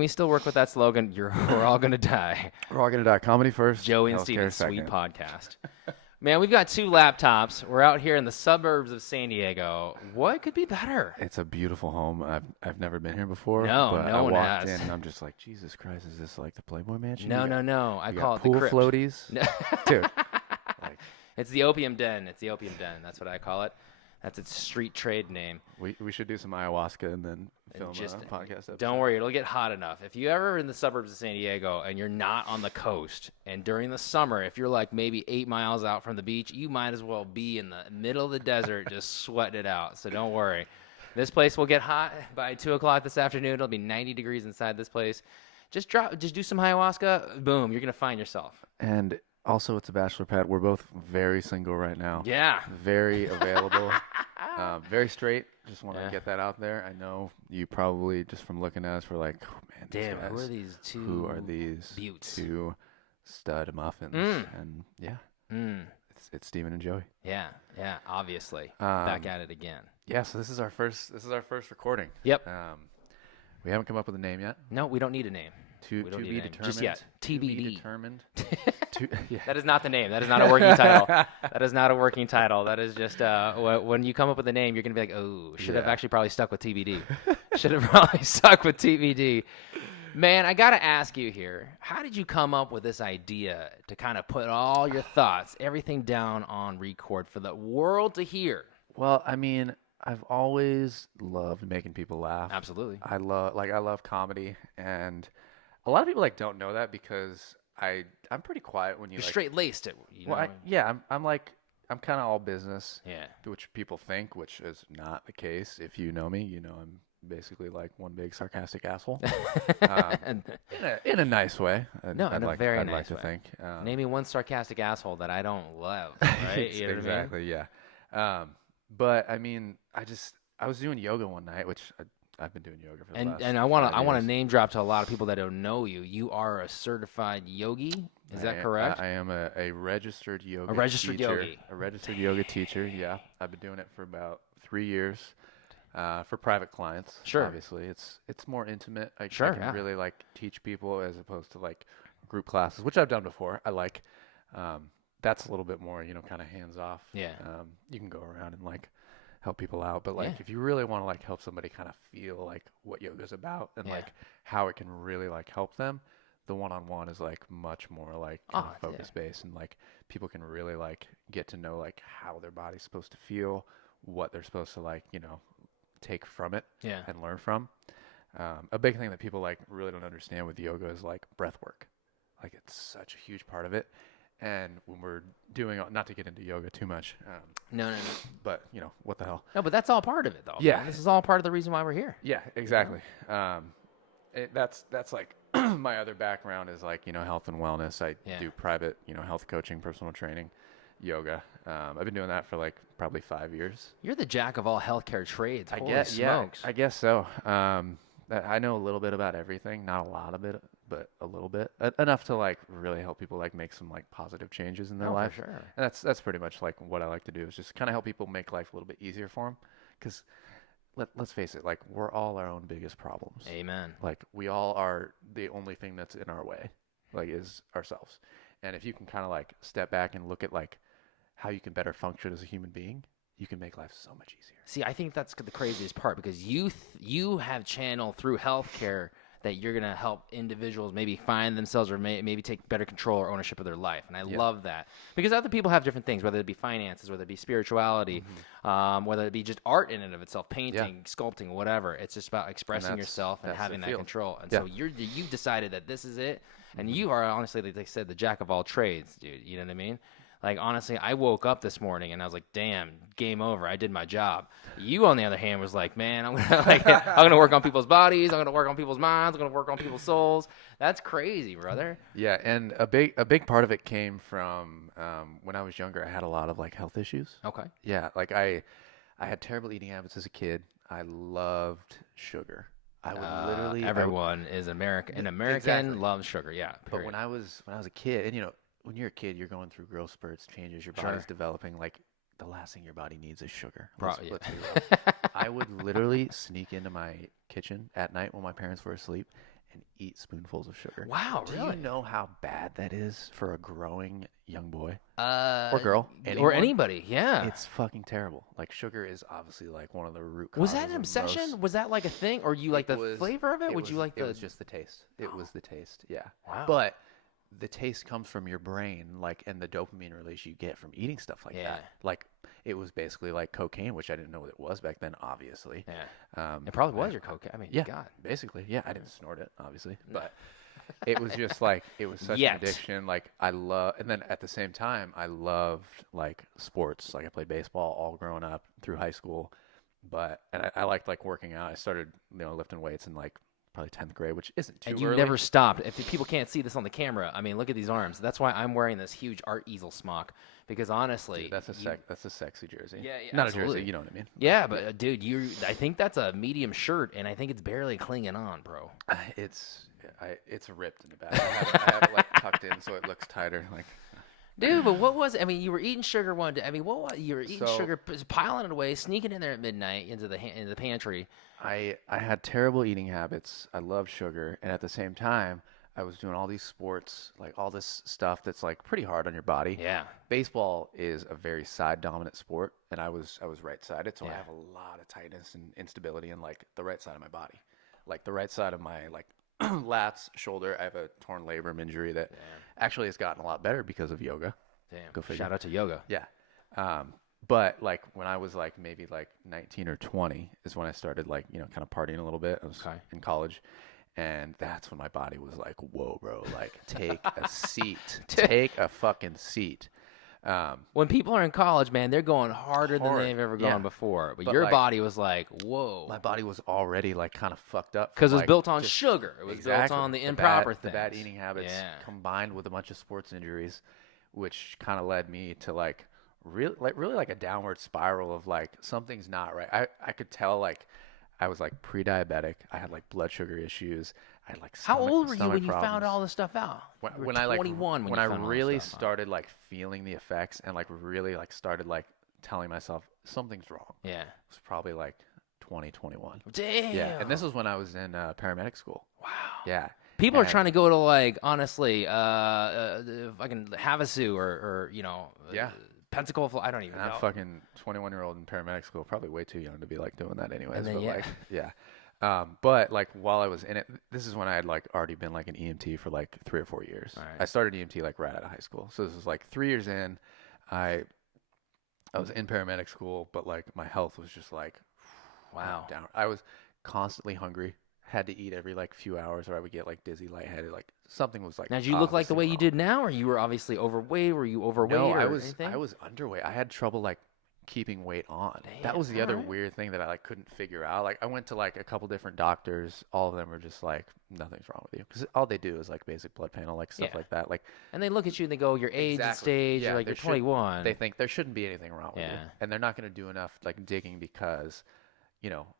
We still work with that slogan. We're all gonna die. We're all gonna die. Comedy first. Joey and healthcare Steven's second. sweet podcast. Man, we've got 2 laptops. We're out here in the suburbs of San Diego. What could be better? It's a beautiful home. I've never been here before. No, but no I one walked has. in and I'm just like, Jesus Christ, is this like the Playboy Mansion? No. I You call got it the pool crypt. floaties, dude. Like, It's the opium den. That's what I call it. That's its street trade name. we should do some ayahuasca and then film just a podcast episode. Don't worry, it'll get hot enough. If you ever in the suburbs of San Diego and you're not on the coast, and during the summer, if you're like maybe 8 miles out from the beach, you might as well be in the middle of the desert just sweating it out. So don't worry. This place will get hot by 2 o'clock this afternoon. It'll be 90 degrees inside this place. Just do some ayahuasca. Boom, you're going to find yourself. And also, it's a bachelor pad. We're both very single right now. Yeah. Very available. Very straight. Just want to Yeah. get that out there. I know you probably, just from looking at us, were like, oh, man, these Damn, guys, who are these two? who are these buttes? 2 stud muffins? And yeah, it's Steven and Joey. Yeah, obviously. Back at it again. Yeah, so this is our first recording. Yep. We haven't come up with a name yet. No, we don't need a name. To We don't be need a name. determined. Just yet. To be TBD. determined. That is not the name. That is not a working title. That is not a working title. That is just when you come up with a name, you're going to be like, oh, should have actually probably stuck with TBD. Should have probably stuck with TBD. Man, I got to ask you here, how did you come up with this idea to kind of put all your thoughts, everything down on record for the world to hear? Well, I mean, I've always loved making people laugh. Absolutely. I love comedy, and a lot of people don't know that because I'm pretty quiet when You're straight-laced. I'm kind of all business. Yeah. Which people think, which is not the case. If you know me, you know I'm basically like one big sarcastic asshole. In a nice way. No, in a very nice I'd like to way. think. Name me one sarcastic asshole that I don't love, right? You know what I mean? Exactly, yeah. But I mean, I was doing yoga one night, which I've been doing yoga for the last And I want 5 to years. name drop to a lot of people that don't know you. You are a certified yogi. Is that correct? I am a registered yoga registered teacher. yogi. A registered yoga teacher, yeah. I've been doing it for about 3 years for private clients. Sure. Obviously, it's more intimate. I Sure, can yeah. really teach people as opposed to group classes, which I've done before. I like that's a little bit more, kind of hands off. Yeah. You can go around and help people out, but Yeah. if you really want to help somebody kind of feel what yoga's about and Yeah. how it can really help them, the one-on-one is much more kind of focus based, and people can really get to know how their body's supposed to feel, what they're supposed to take from it Yeah. and learn from. A big thing that people really don't understand with yoga is breath work. It's such a huge part of it. And when we're doing, not to get into yoga too much, No. but what the hell? No, but that's all part of it, though. Yeah. Man. This is all part of the reason why we're here. Yeah, exactly. That's my other background is health and wellness. I do private, health coaching, personal training, yoga. I've been doing that for probably 5 years. You're the jack of all healthcare trades. Holy Yeah, smokes. I guess so. I know a little bit about everything, not a lot of it, but a little bit, enough to really help people make some positive changes in their life. For sure. And that's pretty much what I like to do is just kind of help people make life a little bit easier for them, because let's face it, we're all our own biggest problems. Amen. We all are. The only thing that's in our way is ourselves. And if you can kind of step back and look at how you can better function as a human being, you can make life so much easier. See, I think that's the craziest part, because you have channeled through healthcare that you're going to help individuals maybe find themselves or maybe take better control or ownership of their life. And I love that, because other people have different things, whether it be finances, whether it be spirituality, whether it be just art in and of itself, painting, sculpting, whatever. It's just about expressing yourself and having that control. And so you've decided that this is it. And you are, honestly, like they said, the jack of all trades, dude. You know what I mean? Honestly, I woke up this morning and I was like, damn, game over. I did my job. You, on the other hand, was like, man, I'm gonna work on people's bodies. I'm going to work on people's minds. I'm going to work on people's souls. That's crazy, brother. Yeah, and a big part of it came from when I was younger. I had a lot of health issues. Okay. Yeah, I had terrible eating habits as a kid. I loved sugar. I would literally everyone is American. An American Exactly. loves sugar. Yeah. But Period. when I was a kid, and when you're a kid, you're going through growth spurts, changes, your body's developing. The last thing your body needs is sugar. Let's be real. I would literally sneak into my kitchen at night when my parents were asleep and eat spoonfuls of sugar. Wow, really? Do you know how bad that is for a growing young boy Or girl? Or anybody, yeah. It's fucking terrible. Like, sugar is obviously like one of the root causes. Was that an obsession? Was that like a thing? Or you like the flavor of it? Would you like the... It was just the taste. It was the taste, yeah. Wow. But the taste comes from your brain, like, and the dopamine release you get from eating stuff like that. Like, it was basically like cocaine, which I didn't know what it was back then, obviously. Yeah. It probably was your cocaine. I mean, yeah, God. basically. Yeah, I didn't snort it, obviously. But it was just like, it was such an addiction. Like, and then at the same time, I loved like sports. Like, I played baseball all growing up through high school. And I liked like working out. I started, lifting weights in like probably 10th grade, which isn't too early. And you never stopped. If people can't see this on the camera, I mean, look at these arms. That's why I'm wearing this huge art easel smock, because honestly, dude, that's a sexy jersey. Yeah, not absolutely. A jersey, you know what I mean? Yeah, but dude, I think that's a medium shirt, and I think it's barely clinging on, bro. It's ripped in the back. I have it like tucked in so it looks tighter, like. Dude, but what was it? I mean, you were eating sugar one day. I mean, what was you were eating sugar, piling it away, sneaking in there at midnight into the pantry. I had terrible eating habits. I loved sugar, and at the same time, I was doing all these sports, like all this stuff that's like pretty hard on your body. Yeah. Baseball is a very side dominant sport, and I was right sided, so I have a lot of tightness and instability in like the right side of my body, like the right side of my like lats, shoulder. I have a torn labrum injury that actually has gotten a lot better because of yoga. Damn. Go figure. Shout out to yoga. Yeah. But like when I was like maybe like 19 or 20 is when I started like, kind of partying a little bit. I was in college, and that's when my body was like, whoa, bro, like take a seat, take a fucking seat. When people are in college, man, they're going harder than they've ever gone before. But your body was like, whoa. My body was already like kind of fucked up. Because it was built on sugar. It was built on the improper things. The bad eating habits combined with a bunch of sports injuries, which kind of led me to like really like a downward spiral of like something's not right. I could tell like I was like pre-diabetic. I had like blood sugar issues. I had like how old were you when you found all this stuff out? When I like 21 when I really started like feeling the effects and like really like started like telling myself something's wrong. Yeah, it was probably like 2021. Damn. Yeah, and this was when I was in paramedic school. Wow. Yeah. People are trying to go to like honestly, fucking Havasu or Pensacola. I don't even know. I'm fucking 21-year-old in paramedic school, probably way too young to be like doing that anyways. Then, but like, yeah. But like while I was in it, this is when I had like already been like an EMT for like 3 or 4 years. Right. I started EMT like right out of high school. So this was like 3 years in. I was in paramedic school, but like my health was just like, wow, down. I was constantly hungry. Had to eat every like few hours, or I would get like dizzy, lightheaded. Like something was like. Now, did you look like the way you did now, or you were obviously overweight? Were you overweight? No, or I was. anything? I was underweight. I had trouble like keeping weight on. Damn, that was the other weird thing that I like couldn't figure out. Like I went to like a couple different doctors. All of them were just like, nothing's wrong with you, because all they do is like basic blood panel, like stuff like that. Like, and they look at you and they go, your age and stage. You're like, you're 21. They think there shouldn't be anything wrong with you, and they're not going to do enough like digging because,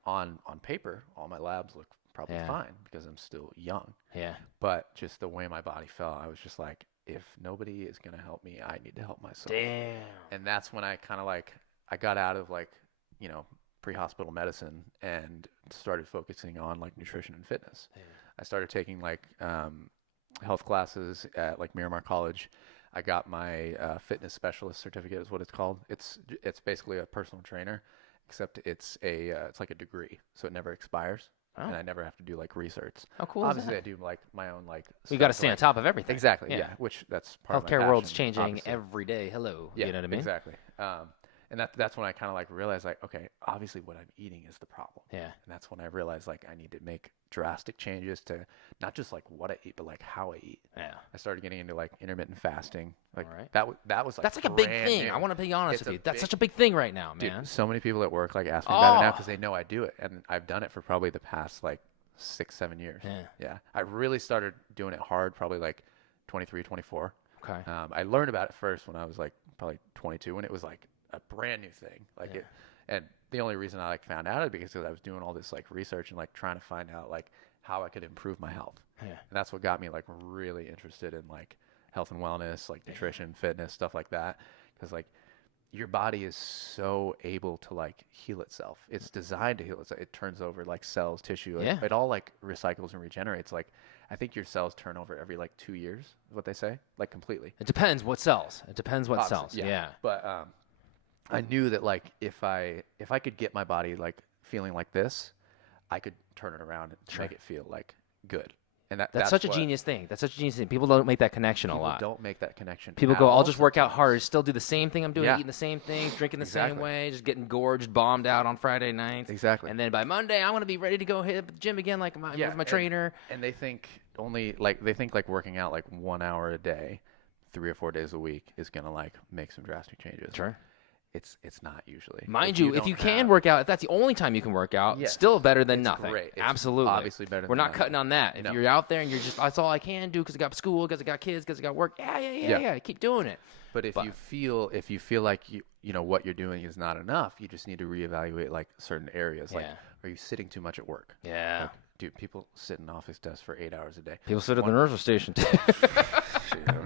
on paper, all my labs look probably fine because I'm still young. Yeah. But just the way my body felt, I was just like, if nobody is going to help me, I need to help myself. Damn. And that's when I kind of like, I got out of like, pre-hospital medicine and started focusing on like nutrition and fitness. Yeah. I started taking like health classes at like Miramar College. I got my fitness specialist certificate is what it's called. It's basically a personal trainer, except it's like a degree, so it never expires. Oh. And I never have to do like research. How cool Obviously, is that? I do like my own like. You got to stay on top of everything. Exactly. Yeah. Which that's part of my healthcare world's passion, changing obviously. every day. Hello. Yeah. You know what I mean? Exactly. And that's when I kind of like realized like, okay, obviously what I'm eating is the problem. Yeah. And that's when I realized like I need to make drastic changes to not just like what I eat, but like how I eat. Yeah. I started getting into like intermittent fasting. Like that was like that's like a big thing. New. I want to be honest with you. That's such a big thing right now, man. Dude, so many people at work like ask me about it now because they know I do it, and I've done it for probably the past like 6-7 years. Yeah. I really started doing it hard probably like 23, 24. Okay. I learned about it first when I was like probably 22, when it was like a brand new thing. Like it, and the only reason I like found out is because I was doing all this like research and like trying to find out like how I could improve my health. Yeah. And that's what got me like really interested in like health and wellness, like nutrition, fitness, stuff like that. Because like your body is so able to like heal itself. It's designed to heal itself. It turns over like cells, tissue. It all like recycles and regenerates. Like I think your cells turn over every like 2 years, is what they say, like completely. It depends what cells. It depends what cells. Yeah. But I knew that like if I could get my body like feeling like this, I could turn it around and make it feel like good. And that's such a genius thing. That's such a genius thing. People don't make that connection a lot. People don't make that connection. People go, I'll just work out harder, still do the same thing I'm doing, eating the same things, drinking the Exactly. same way, just getting gorged, bombed out on Friday nights. Exactly. And then by Monday, I want to be ready to go hit the gym again like my trainer. And they think like working out like 1 hour a day, 3 or 4 days a week is going to like make some drastic changes. Sure. It's not usually. Mind you, if you can work out, if that's the only time you can work out, still better than nothing. Great. It's absolutely. Obviously better We're than not cutting on that. If you're out there and you're just, that's all I can do because I got school, because I got kids, because I got work. Yeah. Keep doing it. But if you feel like you know what you're doing is not enough, you just need to reevaluate like certain areas. Like, are you sitting too much at work? Yeah. Like, dude, people sit in office desks for 8 hours a day. People sit at the nursery station.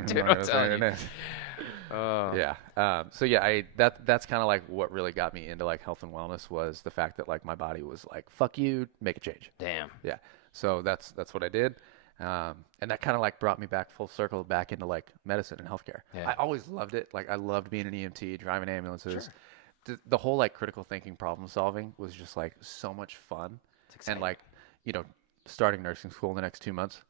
Dude, I'm telling you. So yeah, that's kind of like what really got me into like health and wellness was the fact that like my body was like, fuck you, make a change. Damn. Yeah. So that's what I did. And that kind of like brought me back full circle back into like medicine and healthcare. Yeah. I always loved it. Like I loved being an EMT, driving ambulances. Sure. The whole like critical thinking, problem solving was just like so much fun. It's exciting. And like, you know, starting nursing school in the next 2 months.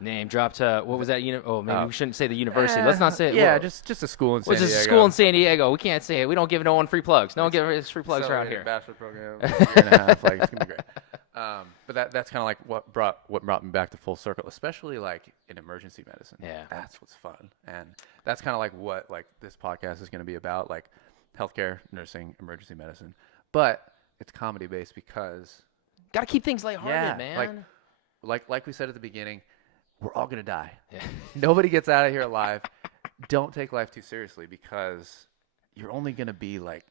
Name dropped. What was that? Maybe we shouldn't say the university. Let's not say it. Yeah, just a school in San Diego. Just a school in San Diego. We can't say it. We don't give no one free plugs. No one gives free plugs around here. Bachelor program, a year and a half. Like it's gonna be great. But that's kind of like what brought me back to full circle, especially like in emergency medicine. Yeah, that's what's fun, and that's kind of like what like this podcast is gonna be about, like healthcare, nursing, emergency medicine. But it's comedy based because gotta keep things lighthearted, man. Like we said at the beginning. We're all going to die. Yeah. Nobody gets out of here alive. Don't take life too seriously because you're only going to be like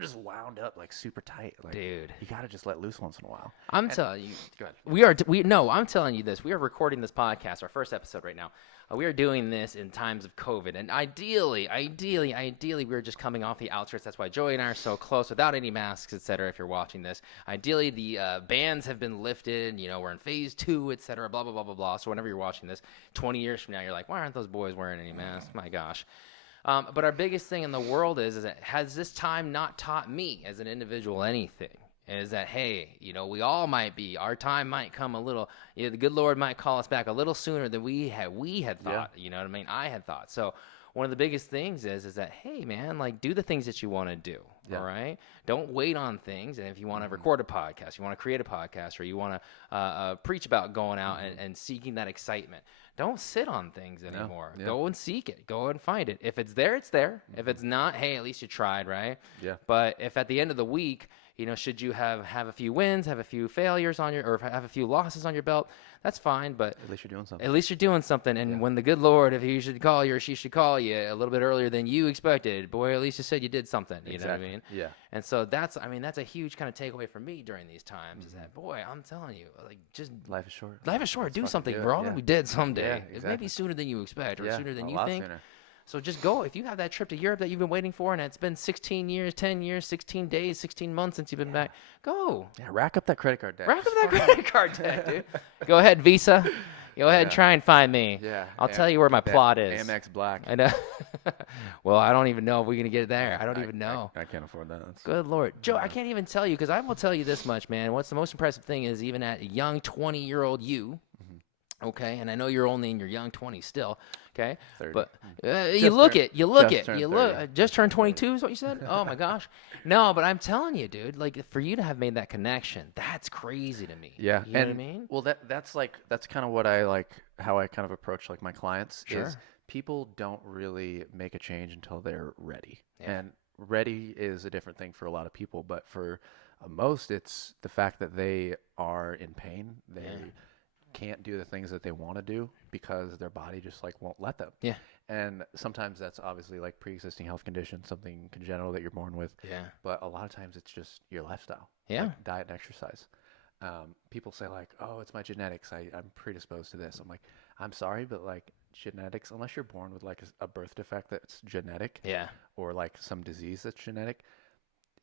just wound up like super tight. Like, dude, you got to just let loose once in a while. I'm telling you. Go ahead. I'm telling you this. We are recording this podcast, our first episode right now. We are doing this in times of COVID, and ideally, we're just coming off the outskirts. That's why Joey and I are so close, without any masks, etc. If you're watching this, ideally the bans have been lifted. You know, we're in phase 2, etc. Blah blah blah blah blah. So whenever you're watching this, 20 years from now, you're like, why aren't those boys wearing any masks? My gosh. But our biggest thing in the world is that has this time not taught me as an individual anything? Is that, hey, you know, we all might be, our time might come a little, you know, the good Lord might call us back a little sooner than we had thought, you know what I mean? I had thought. So one of the biggest things is that, hey, man, like do the things that you want to do, all right? Don't wait on things. And if you want to record a podcast, you want to create a podcast, or you want to preach about going out and seeking that excitement, don't sit on things anymore. Yeah. Go and seek it. Go and find it. If it's there, it's there. If it's not, hey, at least you tried, right? Yeah. But if at the end of the week, you know, should you have a few wins, have a few failures on or have a few losses on your belt, that's fine. But at least you're doing something. At least you're doing something. And when the good Lord, if he should call you or she should call you a little bit earlier than you expected, boy, at least you said you did something. You know what I mean? Yeah. And so that's a huge kind of takeaway for me during these times is that, boy, I'm telling you, like, just life is short. Life is short. Do something. We're all gonna be dead someday. Yeah, exactly. It may be sooner than you expect or sooner than you think. Sooner. So just go. If you have that trip to Europe that you've been waiting for and it's been 16 years, 10 years, 16 days, 16 months since you've been back, go. Yeah, rack up that credit card debt. Rack up that credit card debt, dude. Go ahead, Visa. Go ahead and try and find me. Yeah. I'll tell you where my plot is. Amex Black. I know. Well, I don't even know if we're going to get it there. I don't even know. I can't afford that. Good Lord. Joe, I can't even tell you because I will tell you this much, man. What's the most impressive thing is even at a young 20-year-old you, okay, and I know you're only in your young 20s still, okay, 30. But just turned 22 is what you said? Oh my gosh. No, but I'm telling you, dude, like for you to have made that connection, that's crazy to me. Yeah. You know what I mean? Well, that's kind of what I like, how I kind of approach like my clients is people don't really make a change until they're ready. Yeah. And ready is a different thing for a lot of people, but for most it's the fact that they are in pain. They can't do the things that they want to do because their body just like won't let them. Yeah. And sometimes that's obviously like pre-existing health condition, something congenital that you're born with. Yeah. But a lot of times it's just your lifestyle. Yeah. Like diet and exercise. people say like, oh, it's my genetics. I'm predisposed to this. I'm like, I'm sorry, but like genetics, unless you're born with like a birth defect that's genetic, or like some disease that's genetic,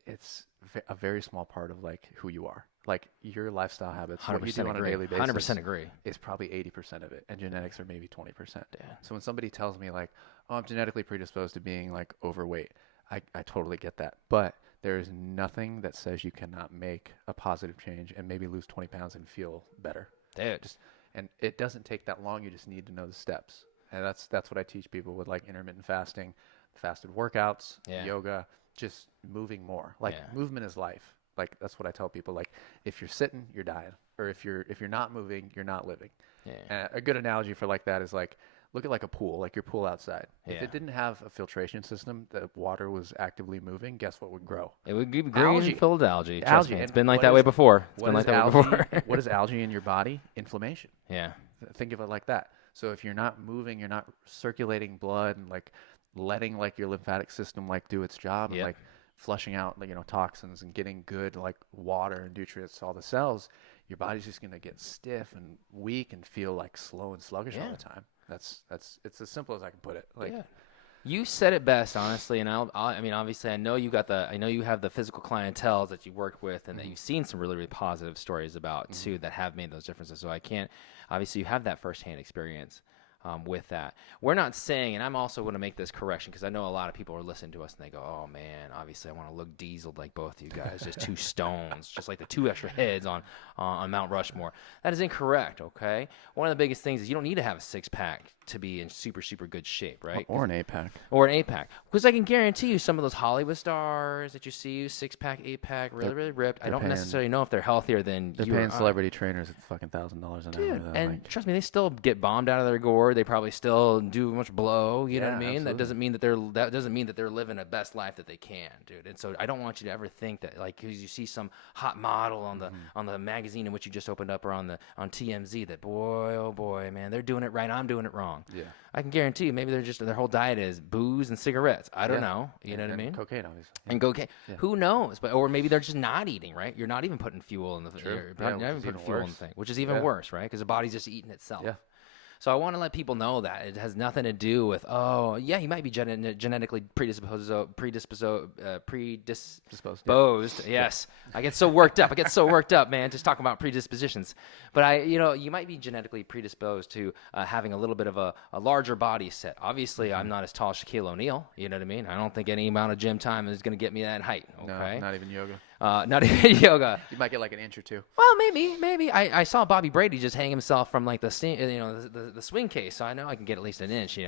it's a very small part of like who you are. Like your lifestyle habits, what you do on a daily basis, 100% agree, is probably 80% of it, and genetics are maybe 20%. Yeah. So when somebody tells me like, oh, I'm genetically predisposed to being like overweight, I totally get that. But there is nothing that says you cannot make a positive change and maybe lose 20 pounds and feel better. Dude. And it doesn't take that long. You just need to know the steps. And that's what I teach people with like intermittent fasting, fasted workouts, yoga, just moving more. Like movement is life. Like that's what I tell people. Like if you're sitting, you're dying, or if you're not moving, you're not living. Yeah. And a good analogy for like that is like, look at like a pool, like your pool outside. If it didn't have a filtration system, the water was actively moving, guess what would grow? It would be green and filled with algae. Trust me, it's been like that way before. It's been like that way before. What is algae in your body? Inflammation. Yeah. Think of it like that. So if you're not moving, you're not circulating blood and like letting like your lymphatic system like do its job and like flushing out like, toxins and getting good like water and nutrients to all the cells, your body's just gonna get stiff and weak and feel like slow and sluggish all the time. It's as simple as I can put it. Like, you said it best, honestly. And I mean, obviously, I know you have the physical clientele that you worked with, and that you've seen some really, really positive stories about too that have made those differences. So obviously, you have that firsthand experience with that. We're not saying, and I'm also going to make this correction because I know a lot of people are listening to us and they go, "Oh man, obviously, I want to look dieseled like both of you guys, just two stones, just like the two extra heads on Mount Rushmore." That is incorrect. Okay, one of the biggest things is you don't need to have a 6-pack to be in super, super good shape, right? Or an 8-pack. Or an 8-pack. Because I can guarantee you some of those Hollywood stars that you see, 6-pack, 8-pack, really, really ripped, I don't necessarily know if they're healthier than they're paying celebrity trainers at fucking $1,000 an hour. Dude, and trust me, they still get bombed out of their gourd. They probably still do much blow. You know what I mean? Absolutely. That doesn't mean that they're living the best life that they can, dude. And so I don't want you to ever think that like because you see some hot model on the magazine in which you just opened up or on TMZ that boy, oh boy, man, they're doing it right. I'm doing it wrong. Yeah. I can guarantee you maybe their whole diet is booze and cigarettes. I don't know. You know what I mean? Cocaine, obviously. And cocaine. Yeah. Who knows? Or maybe they're just not eating, right? You're not even putting fuel in the thing, which is even worse, right? Because the body's just eating itself. Yeah. So I want to let people know that it has nothing to do with, you might be genetically predisposed. Yes. I get so worked up. Man, just talking about predispositions. But you might be genetically predisposed to having a little bit of a larger body set. Obviously, I'm not as tall as Shaquille O'Neal. You know what I mean? I don't think any amount of gym time is going to get me that height. Okay. No, not even yoga. Not even yoga. You might get like an inch or two. Well, maybe. I saw Bobby Brady just hang himself from like the swing case, so I know I can get at least an inch.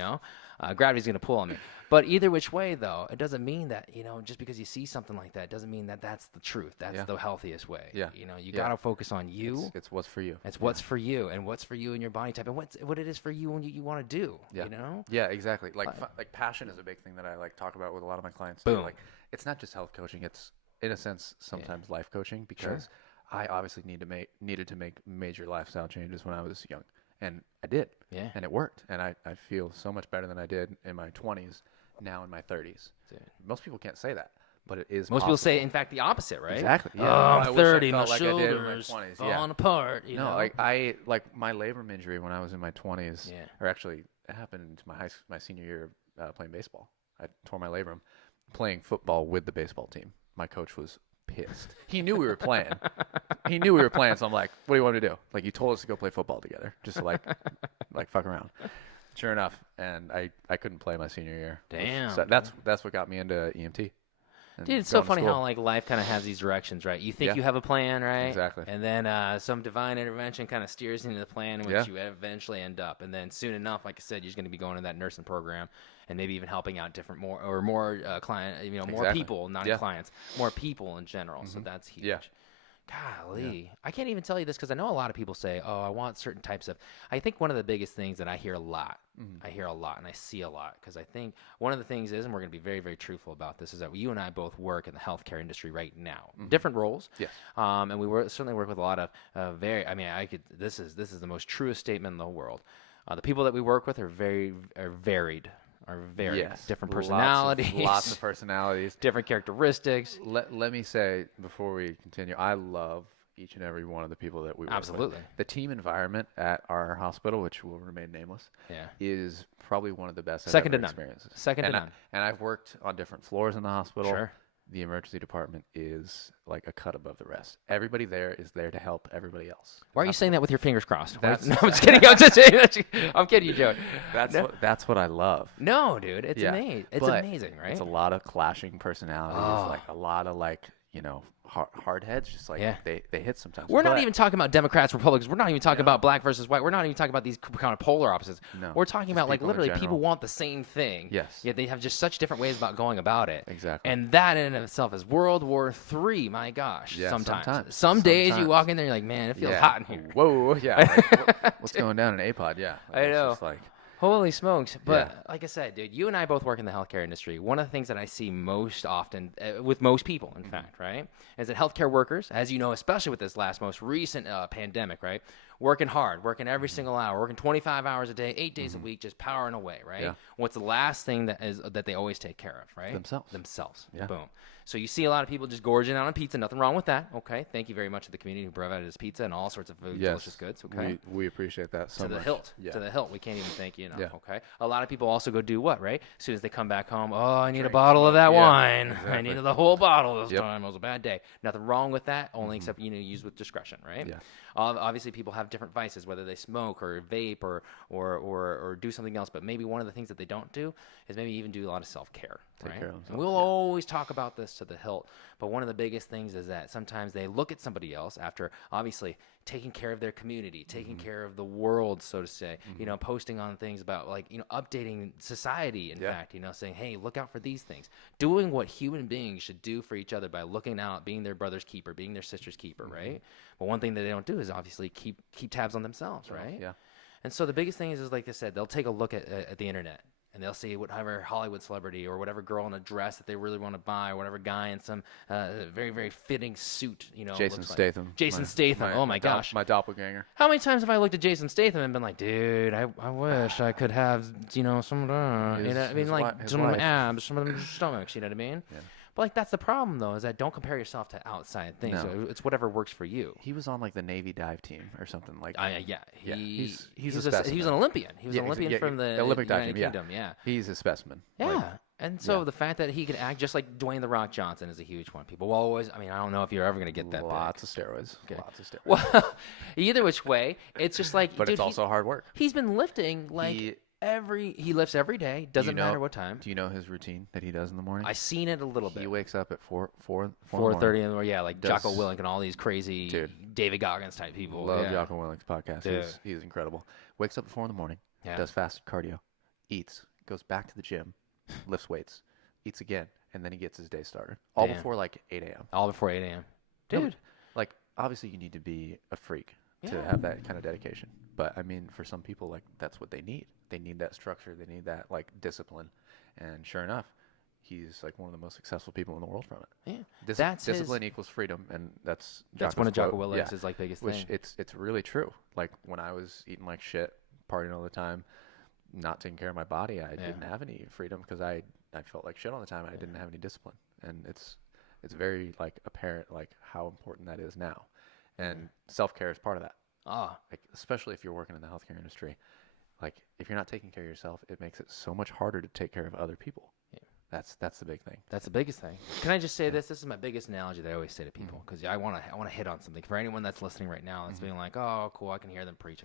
Gravity's gonna pull on me. But either which way, though, it doesn't mean that just because you see something like that, doesn't mean that that's the truth. That's the healthiest way. Yeah. You gotta focus on you. It's what's for you. It's what's for you, and what's for you in your body type, and what it is for you and you want to do. Yeah. Yeah, exactly. Like passion is a big thing that I like talk about with a lot of my clients. Boom. Like it's not just health coaching. It's in a sense sometimes life coaching because I obviously needed to make major lifestyle changes when I was young, and I did. Yeah. And it worked, and I feel so much better than I did in my 20s now in my 30s. Dude. Most people can't say that, but it is. Most people say, in fact, the opposite, right? Exactly. Yeah. I'm 30, my shoulders falling apart. Like my labrum injury when I was in my 20s, or actually it happened my senior year playing baseball. I tore my labrum playing football with the baseball team. My coach was pissed. He knew we were playing. So I'm like, what do you want me to do? Like, you told us to go play football together, just to like fuck around. Sure enough, and I couldn't play my senior year. Damn. So that's what got me into EMT. Dude, it's so funny how like life kind of has these directions, right? You think you have a plan, right? Exactly. And then some divine intervention kind of steers into the plan in which you eventually end up. And then soon enough, like I said, you're going to be going to that nursing program and maybe even helping out more client, more people, not clients, more people in general. So that's huge. Yeah. Golly, I can't even tell you this because I know a lot of people say, "Oh, I want certain types of." I think one of the biggest things that I hear a lot, and I see a lot, because I think one of the things is, and we're going to be very, very truthful about this, is that you and I both work in the healthcare industry right now, different roles, yes, and we certainly work with a lot of This is the most truest statement in the world. The people that we work with are varied. Different personalities. Lots of personalities. Different characteristics. Let me say, before we continue, I love each and every one of the people that we work Absolutely. with. The team environment at our hospital, which will remain nameless, is probably one of the best I've ever experienced. Second to none. And I've worked on different floors in the hospital. Sure. The emergency department is like a cut above the rest. Everybody there is there to help everybody else. Why are you saying that with your fingers crossed? No, I'm just kidding. I'm kidding you, Joe. That's what I love. No, dude, it's amazing. It's amazing, right? It's a lot of clashing personalities, like a lot of hard heads, just like they hit sometimes. We're not even talking about Democrats, Republicans. We're not even talking about black versus white. We're not even talking about these kind of polar opposites. No, we're talking about like literally people want the same thing. Yes. Yet they have just such different ways about going about it. Exactly. And that in and of itself is World War III. My gosh. Yeah, sometimes. Some days you walk in there, you're like, man, it feels hot in here. Whoa. Yeah. Like, what's going down in APOD? Yeah. I know. It's just like, holy smokes. But like I said, dude, you and I both work in the healthcare industry. One of the things that I see most often with most people, in fact, right, is that healthcare workers, as you know, especially with this most recent pandemic, right, working hard, working every single hour, working 25 hours a day, 8 days a week, just powering away, right? Yeah. What's the last thing that they always take care of, right? Themselves. Yeah. Boom. So you see a lot of people just gorging out on pizza. Nothing wrong with that. Okay. Thank you very much to the community who provided us pizza and all sorts of food, delicious goods. Okay. We appreciate that so much. To the hilt. Yeah. To the hilt. We can't even thank you enough. Yeah. Okay. A lot of people also go do what, right? As soon as they come back home, oh, I need a bottle of that wine. Exactly. I needed the whole bottle this time. It was a bad day. Nothing wrong with that. Only except use with discretion, right? Yeah. Obviously, people have different vices, whether they smoke or vape or do something else. But maybe one of the things that they don't do is maybe even do a lot of self-care. Take care of themselves. And we'll always talk about this to the hilt. But one of the biggest things is that sometimes they look at somebody else after obviously taking care of their community, taking care of the world, so to say, posting on things about updating society, in fact, saying, hey, look out for these things. Doing what human beings should do for each other by looking out, being their brother's keeper, being their sister's keeper, right? But one thing that they don't do is obviously keep tabs on themselves, right? Yeah. And so the biggest thing is like I said, they'll take a look at the internet. And they'll see whatever Hollywood celebrity or whatever girl in a dress that they really want to buy, or whatever guy in some very, very fitting suit, Jason Statham. Jason Statham. Oh, my gosh. My doppelganger. How many times have I looked at Jason Statham and been like, dude, I wish I could have, some of the, some of my abs, some of my stomachs, you know what I mean? Yeah. But like that's the problem though, is that don't compare yourself to outside things. No. So it's whatever works for you. He was on like the Navy dive team or something like. He was an Olympian. He was an Olympian from the Olympic dive United team. Kingdom. Yeah. He's a specimen. Yeah. And so the fact that he can act just like Dwayne "The Rock" Johnson is a huge one. People will always. I mean, I don't know if you're ever going to get that. Lots of steroids. Okay. Lots of steroids. Well, either which way, it's just like. But it's also hard work. He's been lifting like. He lifts every day. Doesn't matter what time. Do you know his routine that he does in the morning? I've seen it a little bit. He wakes up at 4:30 in the morning. Yeah, like Jocko Willink and all these crazy David Goggins type people. Love Jocko Willink's podcast. He's incredible. Wakes up at 4 a.m. Does fasted cardio, eats, goes back to the gym, lifts weights, eats again, and then he gets his day started. All before like 8 a.m. All before 8 a.m. Dude, like obviously you need to be a freak to have that kind of dedication. But I mean, for some people, like that's what they need. They need that structure. They need that like discipline. And sure enough, he's like one of the most successful people in the world from it. Yeah, discipline equals freedom, and that's one of Jocko Willink's like biggest thing. It's really true. Like when I was eating like shit, partying all the time, not taking care of my body, I didn't have any freedom because I felt like shit all the time. I didn't have any discipline, and it's very like apparent like how important that is now, and self-care is part of that. Like especially if you're working in the healthcare industry, like if you're not taking care of yourself, it makes it so much harder to take care of other people. Yeah. That's the big thing. That's the biggest thing. Can I just say this? This is my biggest analogy that I always say to people because I want to hit on something for anyone that's listening right now that's being like, oh, cool, I can hear them preach.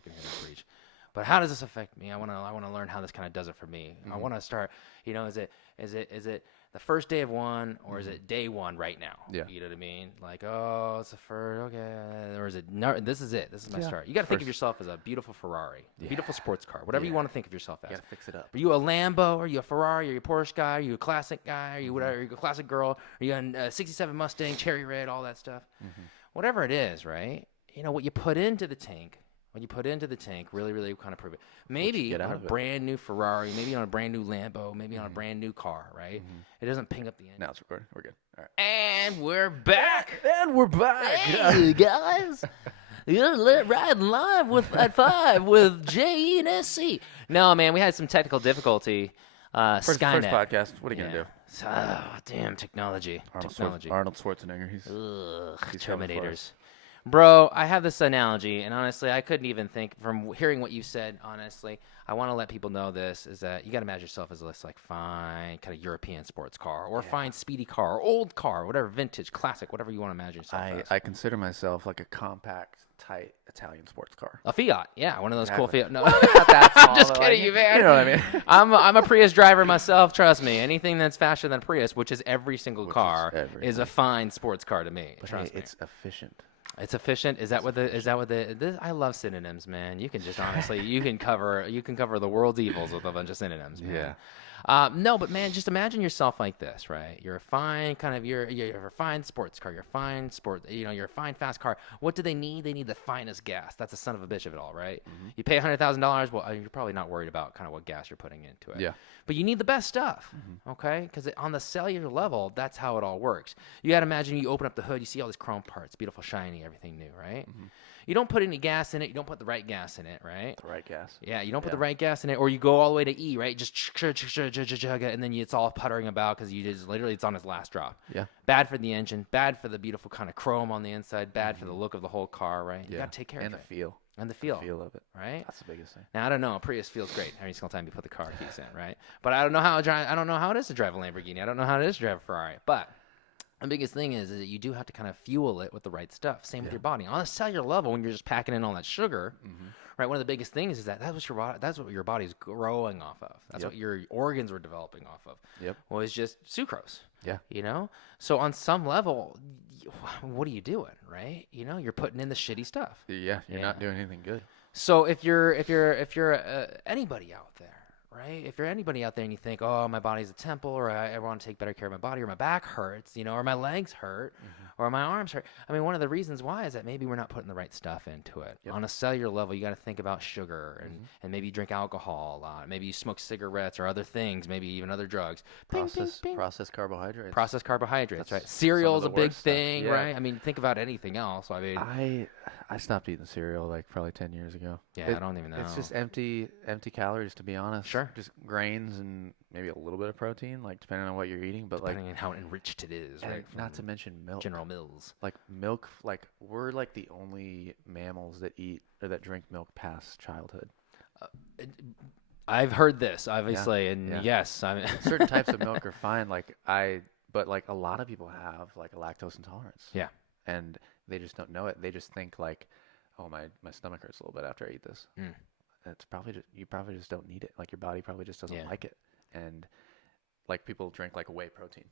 But how does this affect me? I want to learn how this kind of does it for me. I want to start. Is it the first day of one, or is it day one right now? Yeah. You know what I mean? Like, oh, it's the first, okay. Or is it, no, this is it. This is my start. You got to think of yourself as a beautiful Ferrari, a beautiful sports car, whatever you want to think of yourself as. You got to fix it up. Are you a Lambo? Are you a Ferrari? Are you a Porsche guy? Are you a classic guy? Are you whatever? Are you a classic girl? Are you a 67 Mustang, cherry red, all that stuff? Whatever it is, right? What you put into the tank. When you put into the tank, really, really kind of prove it. Maybe on a brand new Ferrari, maybe on a brand new Lambo, maybe on a brand new car, right? It doesn't ping up the engine. Now it's recording. We're good. All right. And we're back. Hey, guys. You're riding live at 5 with JNSC. No, man, we had some technical difficulty. First Skynet. podcast. What are you going to do? Damn, technology. Arnold Schwarzenegger. He's Terminators. Bro, I have this analogy, and honestly, I couldn't even think from hearing what you said. Honestly, I want to let people know this is that you got to imagine yourself as this like fine kind of European sports car, or fine speedy car, or old car, whatever, vintage, classic, whatever you want to imagine yourself as. I consider myself like a compact, tight Italian sports car. A Fiat, yeah, one of those cool Fiat. No, well, not that small. I'm just kidding, you man. You know what I mean? I'm a Prius driver myself. Trust me, anything that's faster than a Prius, which is every single car, is a fine sports car to me. But trust me, it's efficient. It's efficient. Is that what the? I love synonyms, man. You can just honestly, you can cover the world's evils with a bunch of synonyms, man. Yeah. No, but man, just imagine yourself like this, right? You're a fine kind of you're a fine sports car. You're a fine you're a fine fast car. What do they need? They need the finest gas. That's the son of a bitch of it all, right? Mm-hmm. You pay $100,000. Well, you're probably not worried about kind of what gas you're putting into it. Yeah. But you need the best stuff, okay? Because on the cellular level, that's how it all works. You got to imagine you open up the hood, you see all these chrome parts, beautiful, shiny, everything new, right? Mm-hmm. You don't put any gas in it. You don't put the right gas in it, right? The right gas. Yeah, you don't put the right gas in it, or you go all the way to E, right? Just chug it, and then it's all puttering about because you just literally it's on its last drop. Yeah. Bad for the engine, bad for the beautiful kind of chrome on the inside, bad for the look of the whole car, right? You got to take care of it. And the feel. And the feel. The feel of it. Right? That's the biggest thing. Now, I don't know. A Prius feels great every single time you put the car keys in, right? But I don't know how it is to drive a Lamborghini. I don't know how it is to drive a Ferrari. But the biggest thing is that you do have to kind of fuel it with the right stuff. Same with your body. On a cellular level, when you're just packing in all that sugar, right? One of the biggest things is that's what your body's growing off of. That's what your organs were developing off of. Yep. Was just sucrose. Yeah. You know? So on some level, what are you doing, right? You know, you're putting in the shitty stuff. Yeah, you're not doing anything good. So if you're anybody out there, right? If you're anybody out there and you think, oh, my body's a temple, or I want to take better care of my body, or my back hurts, you know, or my legs hurt, or my arms hurt. I mean, one of the reasons why is that maybe we're not putting the right stuff into it. Yep. On a cellular level, you got to think about sugar and maybe you drink alcohol a lot. Maybe you smoke cigarettes or other things, maybe even other drugs. Processed carbohydrates. Processed carbohydrates, right? Cereal is a big thing, right? I mean, think about anything else. I mean, I stopped eating cereal like probably 10 years ago. Yeah, I don't even know. It's just empty calories, to be honest. Sure. Just grains and maybe a little bit of protein, like depending on what you're eating. But depending on how enriched it is, right? Not to mention milk. General Mills. Like milk, like we're like the only mammals that eat or that drink milk past childhood. I've heard this, obviously, and yes, I mean certain types of milk are fine. But like a lot of people have like a lactose intolerance. Yeah. And they just don't know it. They just think like, oh, my stomach hurts a little bit after I eat this. It's probably you probably just don't need it. Like your body probably just doesn't like it. And like people drink like whey protein.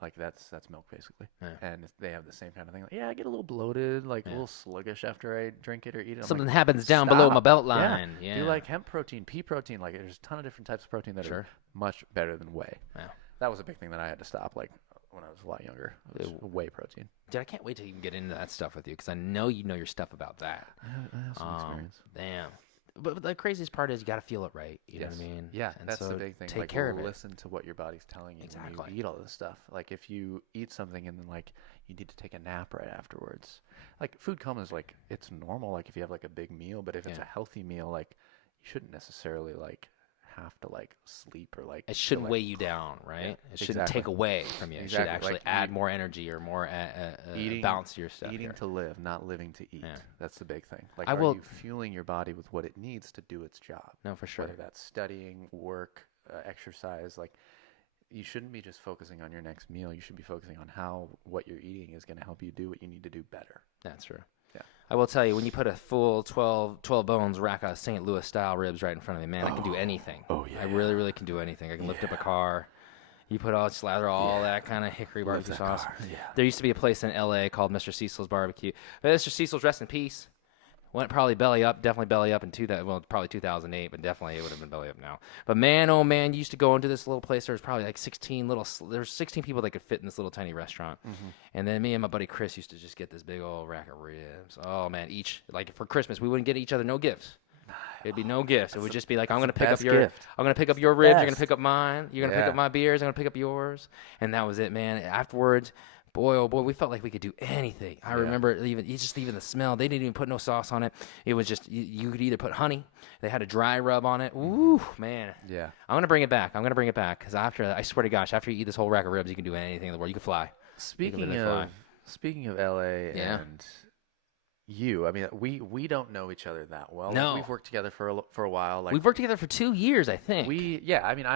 Like that's milk basically. Yeah. And they have the same kind of thing. Like, I get a little bloated, like a little sluggish after I drink it or eat it. Something happens down below my belt line. Yeah. Do like hemp protein, pea protein. Like there's a ton of different types of protein that are much better than whey. Yeah. That was a big thing that I had to stop. Like when I was a lot younger, it was whey protein. Dude, I can't wait till you can get into that stuff with you because I know you know your stuff about that. I have some experience. Damn. But the craziest part is you got to feel it right. You know what I mean? Yeah, and that's the big thing. Take like, care of it. Listen to what your body's telling you when you eat all this stuff. Like if you eat something and then like you need to take a nap right afterwards. Like food comes like it's normal. Like if you have like a big meal, but if it's a healthy meal, like you shouldn't necessarily like have to like sleep or like it shouldn't weigh you down, right? Yeah, it shouldn't take away from you. It should actually like add more energy or more balance to your stuff. Eating to live, not living to eat. That's the big thing. Like, are you fueling your body with what it needs to do its job? No, for sure. Whether that's studying, work, exercise, like you shouldn't be just focusing on your next meal. You should be focusing on how what you're eating is going to help you do what you need to do better. That's true. Yeah. I will tell you, when you put a full 12 bones rack of St. Louis style ribs right in front of me, man, I can do anything. Oh, yeah. I really, really can do anything. I can lift up a car. You slather all that kind of hickory barbecue sauce. Yeah. There used to be a place in L.A. called Mr. Cecil's Barbecue. Mr. Cecil's, rest in peace. Went probably definitely belly up in probably 2008, but definitely it would have been belly up now. But man, oh man, you used to go into this little place. There was probably like 16 people that could fit in this little tiny restaurant. And then me and my buddy Chris used to just get this big old rack of ribs. Oh man, each, like for Christmas, we wouldn't get each other no gifts. It'd be no gifts. It would just be like, I'm gonna pick up your ribs. You're gonna pick up mine. You're gonna pick up my beers. I'm gonna pick up yours. And that was it, man. Afterwards, boy, oh boy, we felt like we could do anything. I remember even the smell. They didn't even put no sauce on it. It was just you could either put honey. They had a dry rub on it. Ooh, man. Yeah. I'm gonna bring it back because I swear to gosh, after you eat this whole rack of ribs, you can do anything in the world. You can fly. Speaking of LA and you. I mean, we don't know each other that well. No. Like, we've worked together for a while. Like we've worked together for 2 years, I think. I mean,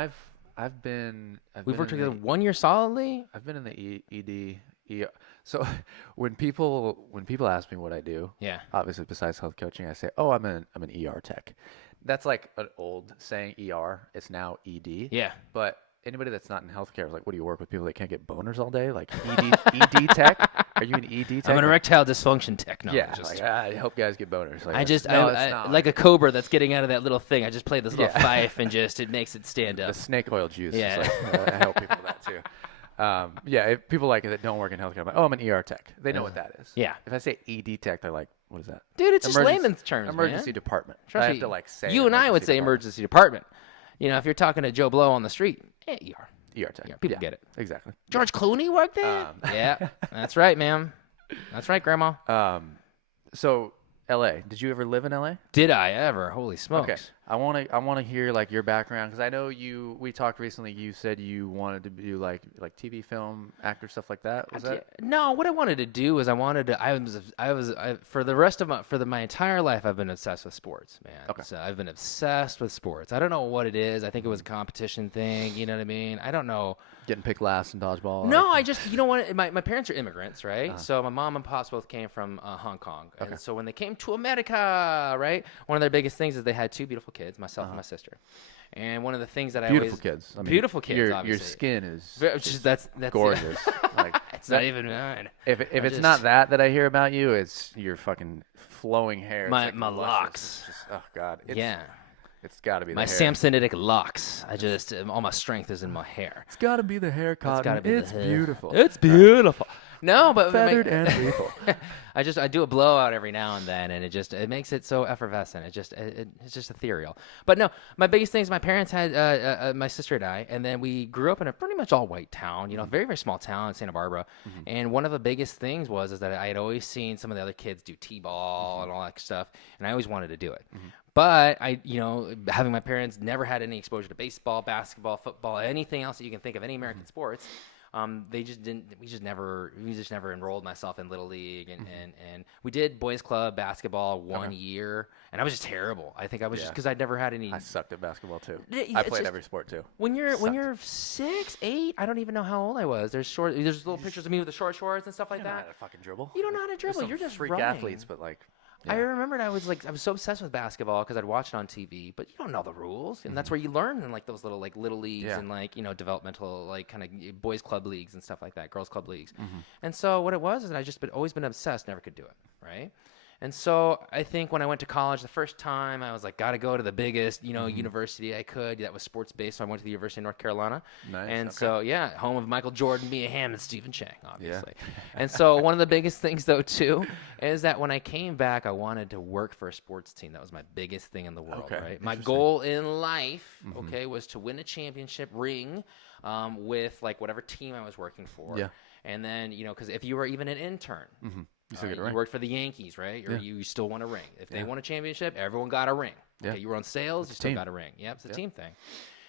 we've worked together 1 year solidly. I've been in the ED. So when people ask me what I do, obviously besides health coaching, I say, oh, I'm an ER tech. That's like an old saying, ER. It's now ED. Yeah. But anybody that's not in healthcare is like, what do you work with people that can't get boners all day? Like ED tech? Are you an ED tech? I'm an erectile dysfunction technologist. Yeah, like, I help guys get boners. Like, I like a cobra that's getting out of that little thing. I just play this little fife and it makes it stand up. The snake oil juice. Yeah. Is like, I help people with that too. If people like it that don't work in healthcare, I'm like, oh, I'm an ER tech. They know what that is. Yeah. If I say ED tech, they're like, what is that? Dude, it's just layman's terms, Emergency department. Trust I me, have to like say. You and I would say emergency department. You know, if you're talking to Joe Blow on the street, ER. ER tech. Yeah, people get it. Exactly. George Clooney worked there? Yeah, that's right, ma'am. That's right, Grandma. So LA. Did you ever live in LA? Did I ever? Holy smokes. Okay. I want to hear like your background because I know we talked recently. You said you wanted to do like TV, film, actor, stuff like that. Was that? No, what I wanted to do was for the rest of my entire life I've been obsessed with sports, man. Okay. So I've been obsessed with sports. I don't know what it is. I think it was a competition thing. You know what I mean? I don't know. Getting picked last in dodgeball. No, I just, you know what? My parents are immigrants, right? So my mom and pops both came from Hong Kong. Okay. And so when they came to America, right, one of their biggest things is they had two beautiful kids, myself and my sister. And one of the things that beautiful kids. I mean, beautiful kids, obviously. Your skin is that's gorgeous. Like, it's not even mine. If it's not that I hear about you, it's your fucking flowing hair. My locks. Oh God. It's got to be my Samsonitic locks. All my strength is in my hair. It's got to be the hair, Cotton. It's beautiful. It's beautiful. No, but feathered and lethal. I do a blowout every now and then, and it makes it so effervescent. It's just ethereal. But no, my biggest thing is my parents had my sister and I, and then we grew up in a pretty much all white town. You know, very very small town in Santa Barbara. And one of the biggest things is that I had always seen some of the other kids do t-ball and all that stuff, and I always wanted to do it. But having my parents never had any exposure to baseball, basketball, football, anything else that you can think of, any American sports. They just didn't. We just never enrolled myself in Little League, and we did boys club basketball one year, and I was just terrible. I think I was just because I'd never had any. I sucked at basketball too. I played every sport too. When you're 6, 8, I don't even know how old I was. There's little pictures of me with the short shorts and stuff like that. You don't know how to fucking dribble. You don't know how to dribble. You're just freak running. athletes, but like. Yeah. I remembered I was so obsessed with basketball because I'd watch it on TV, but you don't know the rules, and that's where you learn in like those little leagues and developmental kind of boys club leagues and stuff like that, girls club leagues. And so what it was is that I just always been obsessed, never could do it, right? And so I think when I went to college the first time, I was like, got to go to the biggest, university I could. That was sports based. So I went to the University of North Carolina. Nice. And so, home of Michael Jordan, Mia Hamm, and Stephen Chang, obviously. Yeah. And so one of the biggest things, though, too, is that when I came back, I wanted to work for a sports team. That was my biggest thing in the world, right? My goal in life, was to win a championship ring with like whatever team I was working for. Yeah. And then, because if you were even an intern, you worked for the Yankees, right? Or you still won a ring. If they won a championship, everyone got a ring. Yeah. Okay, you were on sales, you still got a ring. Yeah, it's a team thing.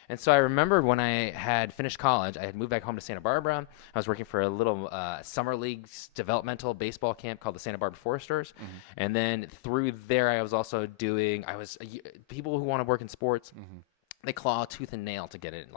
And so I remembered when I had finished college, I had moved back home to Santa Barbara. I was working for a little summer league's developmental baseball camp called the Santa Barbara Foresters. And then through there, I was also doing people who want to work in sports. They claw tooth and nail to get it.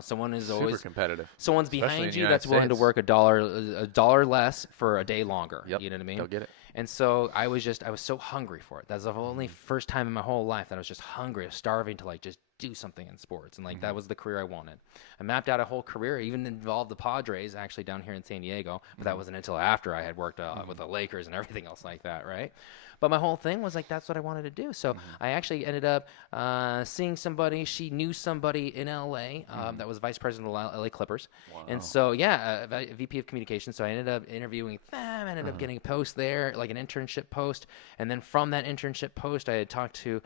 Someone is super always competitive. Someone's behind you that's willing to work a dollar less for a day longer. Yep. You know what I mean? They'll get it. And so I was so hungry for it. That's the only first time in my whole life that I was just hungry, starving to just do something in sports. And that was the career I wanted. I mapped out a whole career, even involved the Padres actually down here in San Diego. But that wasn't until after I had worked with the Lakers and everything else like that, right? But my whole thing was that's what I wanted to do. So I actually ended up seeing somebody. She knew somebody in LA that was vice president of the LA Clippers. Wow. And so, VP of communications. So I ended up interviewing them. I ended up getting a post there, like an internship post. And then from that internship post, I had talked to,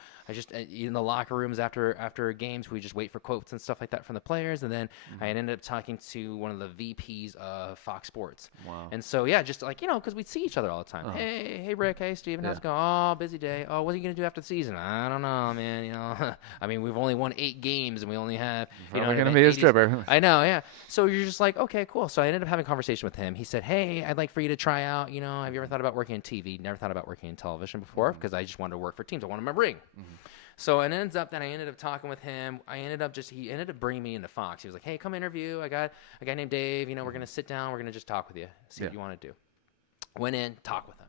in the locker rooms after games, we just wait for quotes and stuff like that from the players. And then I had ended up talking to one of the VPs of Fox Sports. Wow. And so, just because we'd see each other all the time. Hey, Rick. Hey, Steven. How's it going? Oh, busy day. Oh, what are you going to do after the season? I don't know, man. I mean, we've only won 8 games, and we only have, we're going to be a stripper. I know, yeah. So you're just like, okay, cool. So I ended up having a conversation with him. He said, hey, I'd like for you to try out, have you ever thought about working in TV? Never thought about working in television before because I just wanted to work for teams. I wanted my ring. So it ends up that I ended up talking with him. He ended up bringing me into Fox. He was like, hey, come interview. I got a guy named Dave. We're going to sit down. We're going to just talk with you, see what you want to do. Went in, talk with him.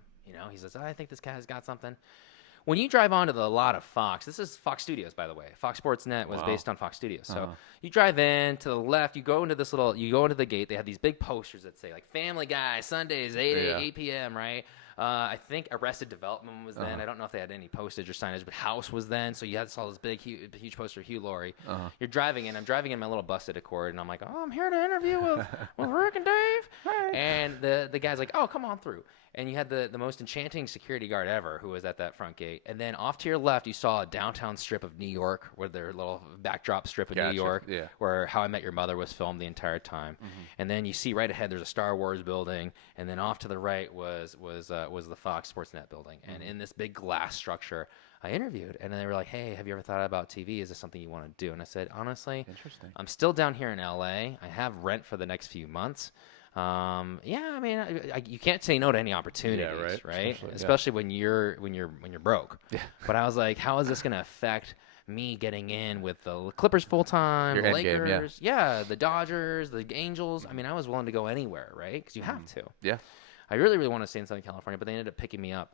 He says, I think this guy's got something. When you drive onto the lot of Fox, this is Fox Studios, by the way. Fox Sports Net was based on Fox Studios. So you drive in to the left, you go into the gate. They have these big posters that say like Family Guy, Sundays, 8 p.m., right? I think Arrested Development was then. I don't know if they had any postage or signage, but House was then. So you had all this big, huge poster of Hugh Laurie. You're driving in. I'm driving in my little busted Accord, and I'm like, I'm here to interview with Rick and Dave. Hey. And the guy's like, come on through. And you had the most enchanting security guard ever who was at that front gate. And then off to your left, you saw a downtown strip of New York, where their little backdrop strip of New York, where How I Met Your Mother was filmed the entire time. And then you see right ahead, there's a Star Wars building. And then off to the right was the Fox Sports Net building. And in this big glass structure, I interviewed. And then they were like, hey, have you ever thought about TV? Is this something you want to do? And I said, honestly, interesting. I'm still down here in L.A. I have rent for the next few months. You can't say no to any opportunities, right? Especially when you're broke. Yeah. But I was like, how is this going to affect me getting in with the Clippers full time, the Lakers, the Dodgers, the Angels? I mean, I was willing to go anywhere, right? Because you have to. Yeah. I really, really want to stay in Southern California, but they ended up picking me up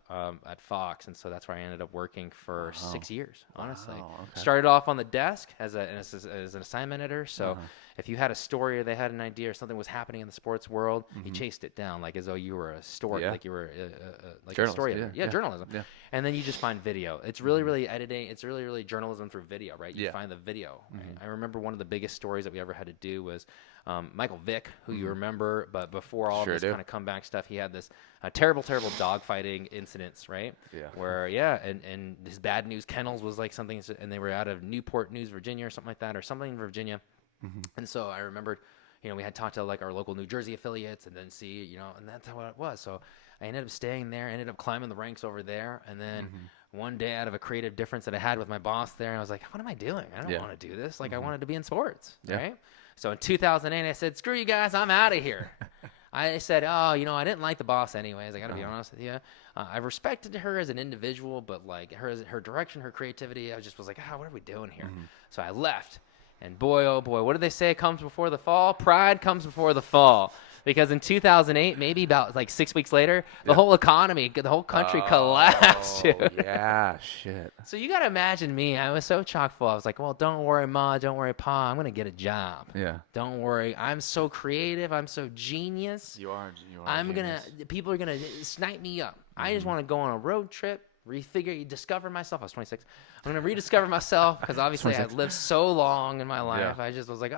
at Fox, and so that's where I ended up working for 6 years, honestly. Wow, okay. Started off on the desk as an assignment editor, so if you had a story or they had an idea or something was happening in the sports world, you chased it down like as though you were a story, like you were a story editor. Journalism. Yeah. And then you just find video. It's really, really editing. It's really, really journalism through video, right? You find the video. Right? I remember one of the biggest stories that we ever had to do was Michael Vick, who you remember, but before all this kind of comeback stuff, he had this terrible dogfighting incidents, right? Yeah. Where, and his Bad News Kennels was like something, and they were out of Newport News, Virginia, or something like that, or something in Virginia. And so I remembered, we had talked to like our local New Jersey affiliates and then see, and that's how it was. So I ended up staying there, ended up climbing the ranks over there, and then one day out of a creative difference that I had with my boss there, I was like, what am I doing? I don't want to do this. Like I wanted to be in sports, right? So in 2008, I said, screw you guys, I'm out of here. I said, I didn't like the boss anyways. I got to be honest with you. I respected her as an individual, but like her direction, her creativity, I just was like, what are we doing here? So I left. And boy, oh boy, what did they say comes before the fall? Pride comes before the fall. Because in 2008, maybe about like 6 weeks later, the whole economy, the whole country collapsed. Yeah, shit. So you got to imagine me. I was so chock full. I was like, well, don't worry, Ma. Don't worry, Pa. I'm going to get a job. Yeah. Don't worry. I'm so creative. I'm so genius. You are people are going to snipe me up. I just want to go on a road trip. Discover myself. I was 26. I'm going to rediscover myself because obviously I lived so long in my life. Yeah. I just was like,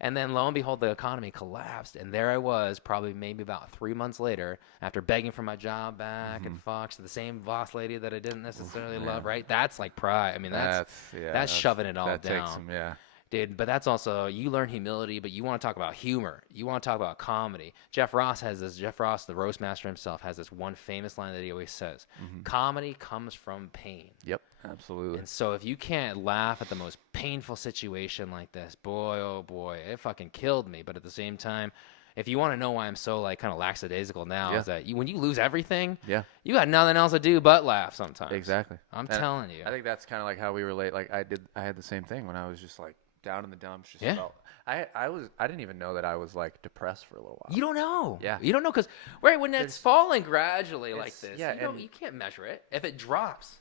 And then lo and behold, the economy collapsed. And there I was, probably maybe about 3 months later, after begging for my job back at Fox, the same boss lady that I didn't necessarily love, right? That's like pride. I mean, that's shoving it all down. Takes some, Dude, but that's also, you learn humility, but you want to talk about humor. You want to talk about comedy. Jeff Ross, the roast master himself, has this one famous line that he always says, comedy comes from pain. Yep, absolutely. And so if you can't laugh at the most painful situation like this, boy, oh boy, it fucking killed me. But at the same time, if you want to know why I'm so like kind of lackadaisical now, is that when you lose everything, you got nothing else to do but laugh sometimes. Exactly. I'm telling you. I think that's kind of like how we relate. Like I had the same thing when I was just like, down in the dumps. I didn't even know that I was like depressed for a little while. You don't know. Yeah. You don't know because when it's falling gradually like this, you can't measure it. If it drops,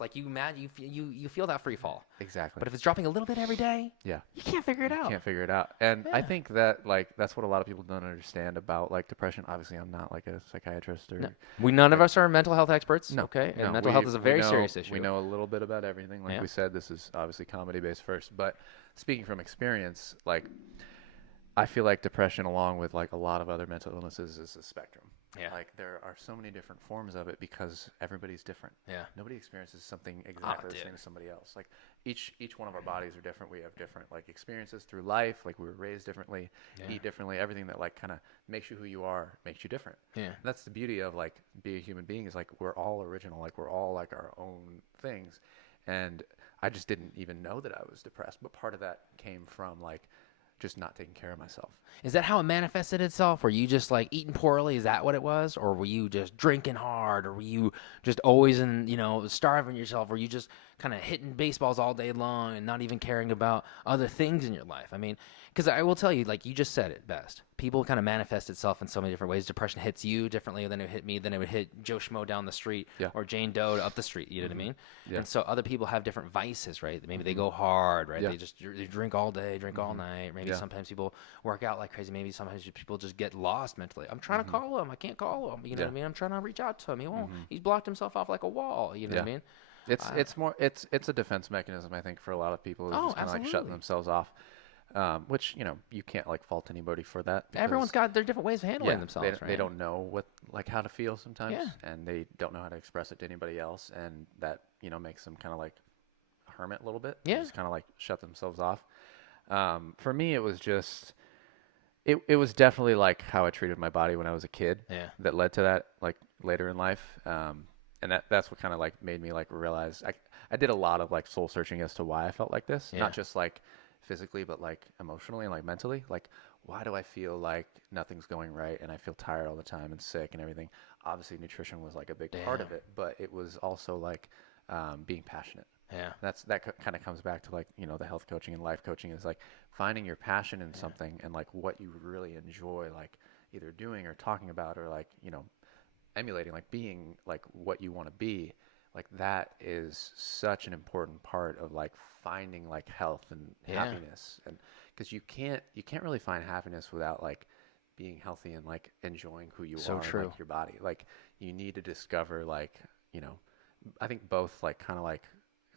like you feel that free fall. Exactly. But if it's dropping a little bit every day, you can't figure it out. You can't figure it out. And I think that like that's what a lot of people don't understand about like depression. Obviously, I'm not like a psychiatrist or none of us are mental health experts. No. Okay. And mental health is a very serious issue. We know a little bit about everything. Like we said, this is obviously comedy based first. But speaking from experience, like I feel like depression, along with like a lot of other mental illnesses, is a spectrum. Yeah. Like there are so many different forms of it because everybody's different. Yeah. Nobody experiences something exactly the same as somebody else. Like each one of our bodies are different. We have different like experiences through life. Like we were raised differently, eat differently. Everything that like kind of makes you who you are makes you different. Yeah. And that's the beauty of like being a human being is like we're all original. Like we're all like our own things. And I just didn't even know that I was depressed. But part of that came from like just not taking care of myself. Is that how it manifested itself? Were you just like eating poorly? Is that what it was? Or were you just drinking hard? Or were you just always starving yourself? Were you just kind of hitting baseballs all day long and not even caring about other things in your life? I mean, because I will tell you, like you just said it best. People kind of manifest itself in so many different ways. Depression hits you differently than it hit me, than it would hit Joe Schmo down the street or Jane Doe up the street. You know what I mean? Yeah. And so other people have different vices, right? Maybe they go hard, right? They drink all day, drink all night. Maybe sometimes people work out like crazy. Maybe sometimes people just get lost mentally. I'm trying to call him. I can't call him. You know what I mean? I'm trying to reach out to him. He won't. He's blocked himself off like a wall. You know what I mean? It's a defense mechanism, I think, for a lot of people. Is just kind of like shutting themselves off. Which, you can't like fault anybody for that. Everyone's got their different ways of handling themselves, right? They don't know how to feel sometimes, and they don't know how to express it to anybody else, and that, makes them kind of like hermit a little bit. Yeah. Just kind of like shut themselves off. For me, it was just, it was definitely like how I treated my body when I was a kid that led to that, like later in life. And that's what kind of like made me like realize I did a lot of like soul searching as to why I felt like this, not just like physically, but like emotionally and like mentally. Like, why do I feel like nothing's going right and I feel tired all the time and sick and everything? Obviously, nutrition was like a big part of it, but it was also like being passionate. Yeah, that kind of comes back to like the health coaching and life coaching is like finding your passion in something and like what you really enjoy, like either doing or talking about or like emulating, like being like what you want to be. Like that is such an important part of like finding like health and happiness, and because you can't really find happiness without like being healthy and like enjoying who you are, and, like your body. Like you need to discover like I think both like kind of like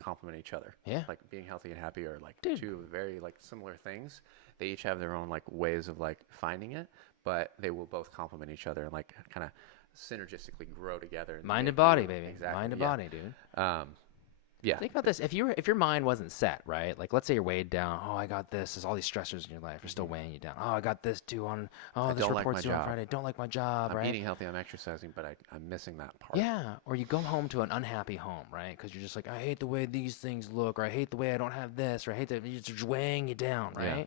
complement each other. Yeah, like being healthy and happy are like two very like similar things. They each have their own like ways of like finding it, but they will both complement each other and like kind of synergistically grow together. Mind and body, baby. Exactly. Mind and body, dude. Think about this. If your mind wasn't set, right? Like let's say you're weighed down. Oh, I got this. There's all these stressors in your life. Are still weighing you down. Oh, I got this due on. Oh, this report's due on Friday. Don't like my job. I'm eating healthy. I'm exercising, but I'm missing that part. Yeah. Or you go home to an unhappy home, right? Because you're just like, I hate the way these things look, or I hate the way I don't have this, or I hate that it's just weighing you down, right? Yeah.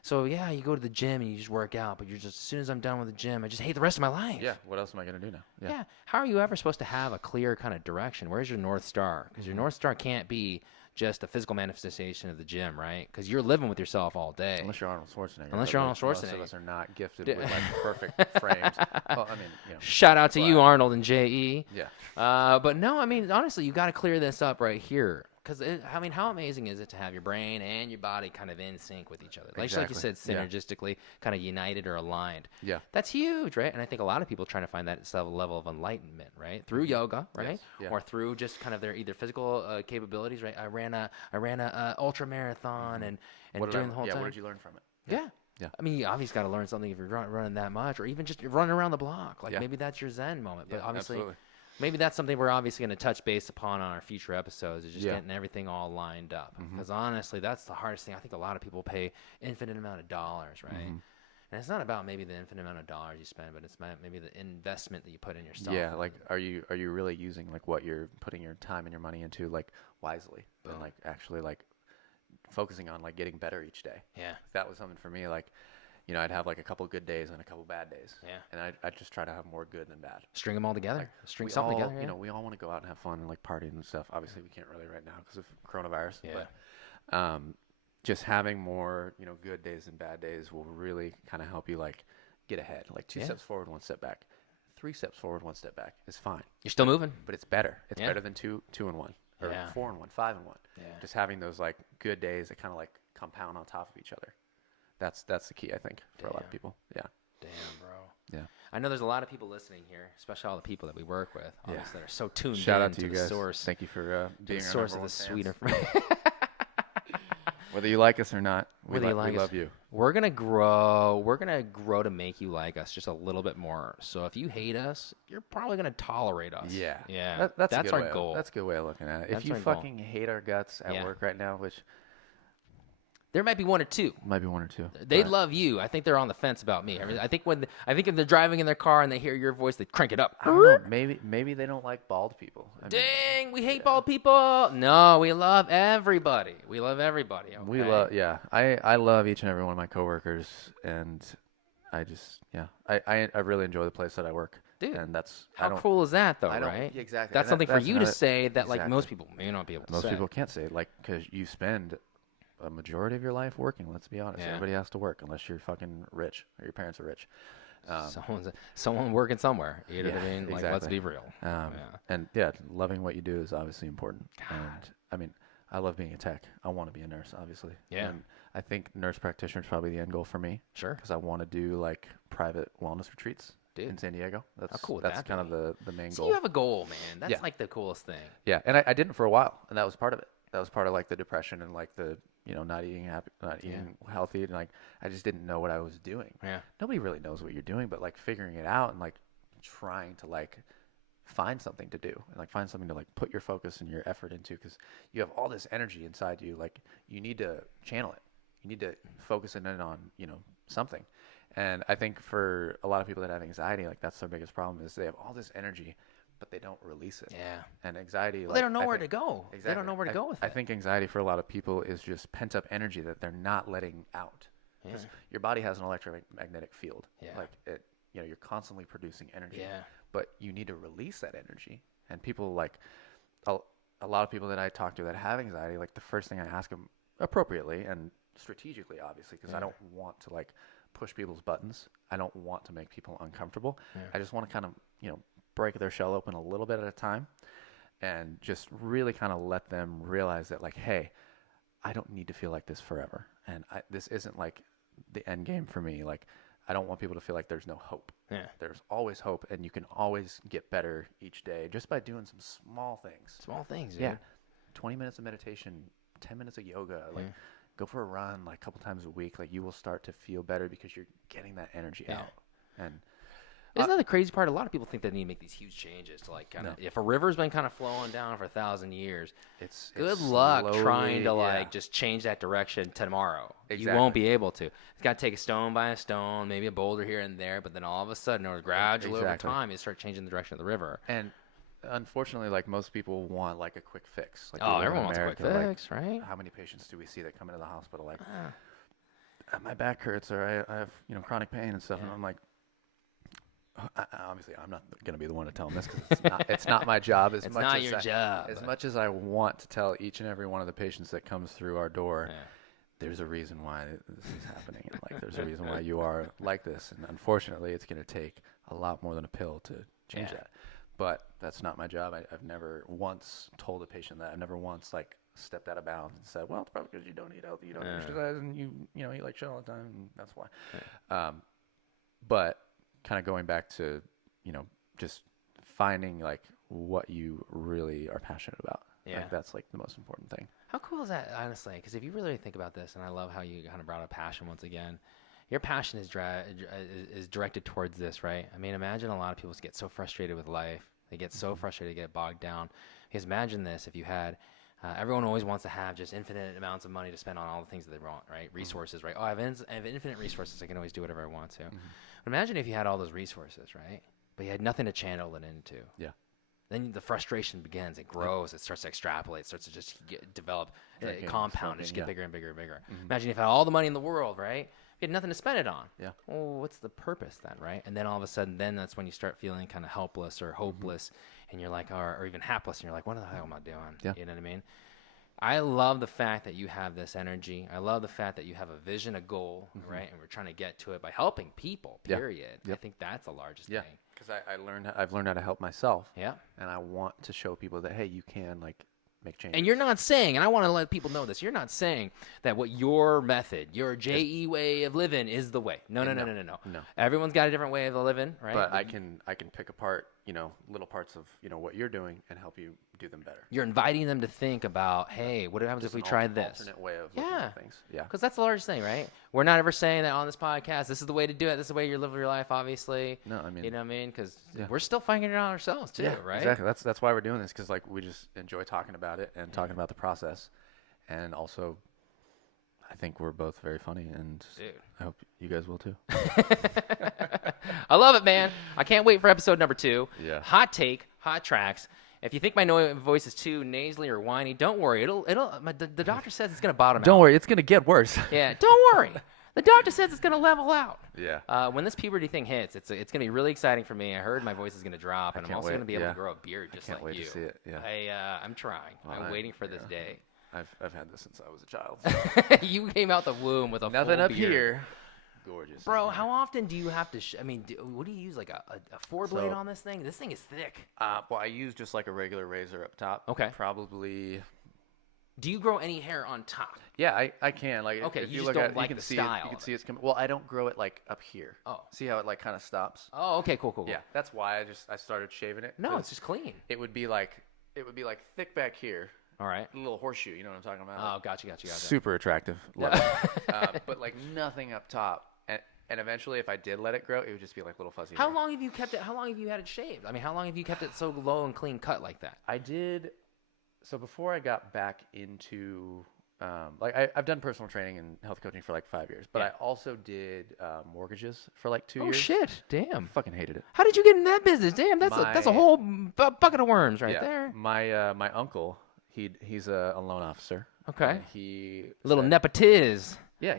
So, you go to the gym and you just work out, but you're just, as soon as I'm done with the gym, I just hate the rest of my life. Yeah, what else am I going to do now? Yeah. How are you ever supposed to have a clear kind of direction? Where's your North Star? Because your North Star can't be just a physical manifestation of the gym, right? Because you're living with yourself all day. Unless you're Arnold Schwarzenegger. Most of us are not gifted with like perfect frames. Well, I mean, Shout out to you, Arnold and J.E. Yeah. But no, I mean, honestly, you got to clear this up right here. Because, how amazing is it to have your brain and your body kind of in sync with each other? Like you said, synergistically kind of united or aligned. Yeah. That's huge, right? And I think a lot of people are trying to find that level of enlightenment, right? Through yoga, right? Yes. Yeah. Or through just kind of their either physical capabilities, right? I ran a ultra marathon and during the whole time. What did you learn from it? Yeah. Yeah. I mean, you obviously got to learn something if you're running that much, or even just running around the block. Like maybe that's your Zen moment. But obviously. Absolutely. Maybe that's something we're obviously going to touch base upon on our future episodes, is just getting everything all lined up. Because honestly, that's the hardest thing. I think a lot of people pay infinite amount of dollars, right? And it's not about maybe the infinite amount of dollars you spend, but it's maybe the investment that you put in yourself. Yeah, like are you really using like what you're putting your time and your money into like wisely, and like actually like focusing on like getting better each day? Yeah, that was something for me. Like, I'd have like a couple good days and a couple bad days. Yeah. And I'd just try to have more good than bad. String them all together. Like, string something together. Yeah. We all want to go out and have fun and like party and stuff. Obviously, we can't really right now because of coronavirus. Yeah. But just having more, good days and bad days will really kind of help you like get ahead. Like 2 steps forward, 1 step back. 3 steps forward, 1 step back is fine. You're still moving. But it's better. It's better than 2 and 1. Or 4 and 1, 5 and 1. Yeah. Just having those like good days that kind of like compound on top of each other. That's the key, I think, for a lot of people. Yeah. Damn, bro. Yeah. I know there's a lot of people listening here, especially all the people that we work with, obviously, that are so tuned Shout out to the you guys. Source. Thank you for being the source of the sweet information. Whether you like us or not, we love you. We're gonna grow. We're gonna grow to make you like us just a little bit more. So if you hate us, you're probably gonna tolerate us. Yeah. Yeah. That's our goal. That's a good way of looking at it. If you fucking hate our guts at work right now, which There might be one or two. Might be one or two. They love you. I think they're on the fence about me. I mean, I think if they're driving in their car and they hear your voice, they crank it up. I don't know. Maybe they don't like bald people. Dang, we hate bald people. No, we love everybody. We love everybody. Okay? We love, yeah. I love each and every one of my coworkers, and I just, I really enjoy the place that I work. Dude, and that's how cool is that, though, right? Right? Exactly. That's something for you to say that, exactly. like, most people may not be able to say. Most people can't say, like, because you spend a majority of your life working. Let's be honest. Everybody has to work unless you're fucking rich or your parents are rich. Someone working somewhere. You know what I mean? Like, exactly. let's be real. And loving what you do is obviously important. God. And I mean, I love being a tech. I want to be a nurse, obviously. Yeah. And I think nurse practitioner is probably the end goal for me. Sure. Because I want to do like private wellness retreats. Dude. In San Diego. That's how cool would that's that kind be? of the main goal. You have a goal, man. That's like the coolest thing. Yeah, and I didn't for a while, and that was part of it. That was part of like the depression and like the not eating healthy, and like I just didn't know what I was doing. Yeah. Nobody really knows what you're doing, but like figuring it out and like trying to like find something to do and like find something to like put your focus and your effort into, because you have all this energy inside you. Like you need to channel it. You need to focus it in on something. And I think for a lot of people that have anxiety, like that's their biggest problem is they have all this energy, but they don't release it. Yeah. And anxiety, they don't know where to go. Exactly. They don't know where to go with it. I think anxiety for a lot of people is just pent up energy that they're not letting out. Because your body has an electromagnetic field. Yeah. Like it, you're constantly producing energy. Yeah. But you need to release that energy. And people like a lot of people that I talk to that have anxiety, like the first thing I ask them appropriately and strategically, obviously, because I don't want to like push people's buttons. I don't want to make people uncomfortable. Yeah. I just want to kind of, break their shell open a little bit at a time and just really kind of let them realize that like, hey, I don't need to feel like this forever. And this isn't like the end game for me. Like, I don't want people to feel like there's no hope. Yeah. There's always hope, and you can always get better each day just by doing some small things. Small things, dude. Yeah. 20 minutes of meditation, 10 minutes of yoga, like go for a run like a couple times a week. Like you will start to feel better because you're getting that energy out. And isn't that the crazy part? A lot of people think they need to make these huge changes to like kind of, if a river's been kind of flowing down for 1,000 years, it's good luck slowly, trying to like just change that direction tomorrow. Exactly. You won't be able to. It's got to take a stone by a stone, maybe a boulder here and there, but then all of a sudden, or gradually over time, you start changing the direction of the river. And unfortunately, like most people want like a quick fix. Like everyone wants a quick fix, right? How many patients do we see that come into the hospital like, my back hurts, or I have chronic pain and stuff, and I'm like, obviously, I'm not going to be the one to tell them this because it's not my job. It's not your job. As much as I want to tell each and every one of the patients that comes through our door, there's a reason why this is happening, and like there's a reason why you are like this, and unfortunately, it's going to take a lot more than a pill to change that. But that's not my job. I've never once told a patient that. I've never once like stepped out of bounds and said, well, it's probably because you don't eat healthy, you don't exercise, and you eat like shit all the time, and that's why. But kind of going back to, just finding like what you really are passionate about. Yeah. Like that's like the most important thing. How cool is that, honestly? Because if you really think about this, and I love how you kind of brought up passion once again, your passion is directed towards this, right? I mean, imagine a lot of people get so frustrated with life. They get so frustrated, get bogged down. Because imagine this, if you had, everyone always wants to have just infinite amounts of money to spend on all the things that they want, right? Resources, right? Oh, I have infinite resources. I can always do whatever I want to. But imagine if you had all those resources, right? But you had nothing to channel it into. Yeah. Then the frustration begins. It grows. It starts to extrapolate. It starts to just develop, compound, and just get bigger and bigger and bigger. Imagine if you had all the money in the world, right? You had nothing to spend it on. Yeah. Well, what's the purpose then, right? And then all of a sudden, that's when you start feeling kind of helpless or hopeless, and you're like, or even hapless, and you're like, what the hell am I doing? Yeah. You know what I mean? I love the fact that you have this energy. I love the fact that you have a vision, a goal, right? And we're trying to get to it by helping people, period. I think that's the largest thing. Because I've learned how to help myself. Yeah. And I want to show people that, hey, you can like make changes. And you're not saying, and I want to let people know this, you're not saying that what your method, your JE way of living is the way. No. Everyone's got a different way of living, right? But I can pick apart, little parts of, what you're doing and help you do them better. You're inviting them to think about, hey, what happens if we tried this? Alternate way of looking at things. Yeah. Because that's the largest thing, right? We're not ever saying that on this podcast, this is the way to do it. This is the way you live your life, obviously. No, I mean. You know what I mean? Because we're still finding it out ourselves, too, right? Exactly. That's why we're doing this, because, like, we just enjoy talking about it and talking about the process. And also, I think we're both very funny, and Dude. I hope you guys will too. I love it, man. I can't wait for episode number 2. Yeah. Hot take, hot tracks. If you think my voice is too nasally or whiny, don't worry. The doctor says it's gonna bottom out. Don't worry, it's gonna get worse. Yeah, don't worry. The doctor says it's gonna level out. Yeah. When this puberty thing hits, it's gonna be really exciting for me. I heard my voice is gonna drop, and I'm also gonna be able to grow a beard just like you. I can't wait to see it. Yeah. I'm trying. Well, I'm waiting for this day. I've had this since I was a child. You came out the womb with a nothing full up beard. Here. Gorgeous. Bro, how often do you have to? What do you use? Like a 4-blade on this thing? This thing is thick. Well, I use just like a regular razor up top. Okay. Probably. Do you grow any hair on top? Yeah, I can. Like, okay, if you you just look don't at it, like you can the see style. it. You can see it's coming. Well, I don't grow it like up here. Oh. See how it like kind of stops? Oh, okay, cool. Yeah, that's why I started shaving it. No, it's just clean. It would be like thick back here. All right. A little horseshoe, you know what I'm talking about? Oh, gotcha. Super attractive. Love it. But like nothing up top. And eventually, if I did let it grow, it would just be like little fuzzy. How long have you kept it? How long have you had it shaved? I mean, how long have you kept it so low and clean cut like that? I did. So before I got back into, I've done personal training and health coaching for like 5 years, but I also did mortgages for like 2 years. Oh shit! Damn. Fucking hated it. How did you get in that business? Damn, that's a whole bucket of worms right there. My uncle, he's a loan officer. Okay. He little nepotiz. Yeah,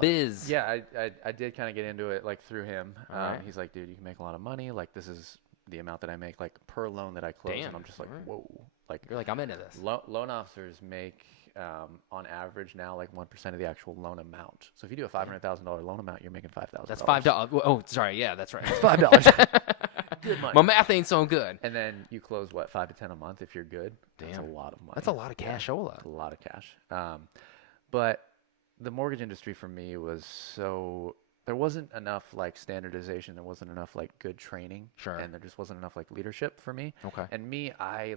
biz. Yeah, I did kind of get into it like through him. Right. He's like, dude, you can make a lot of money. Like this is the amount that I make like per loan that I close. Damn. And I'm just like, whoa. Like you're like, I'm into this. Loan officers make on average now like 1% of the actual loan amount. So if you do a $500,000 loan amount, you're making $5,000. That's $5. Oh, sorry. Yeah, that's right. It's $5. Good money. My math ain't so good. And then you close what 5 to 10 a month if you're good. Damn, that's a lot of money. That's a lot of cashola. That's a lot of cash. But the mortgage industry for me was there wasn't enough like standardization. There wasn't enough like good training. Sure. And there just wasn't enough like leadership for me. Okay. And me, I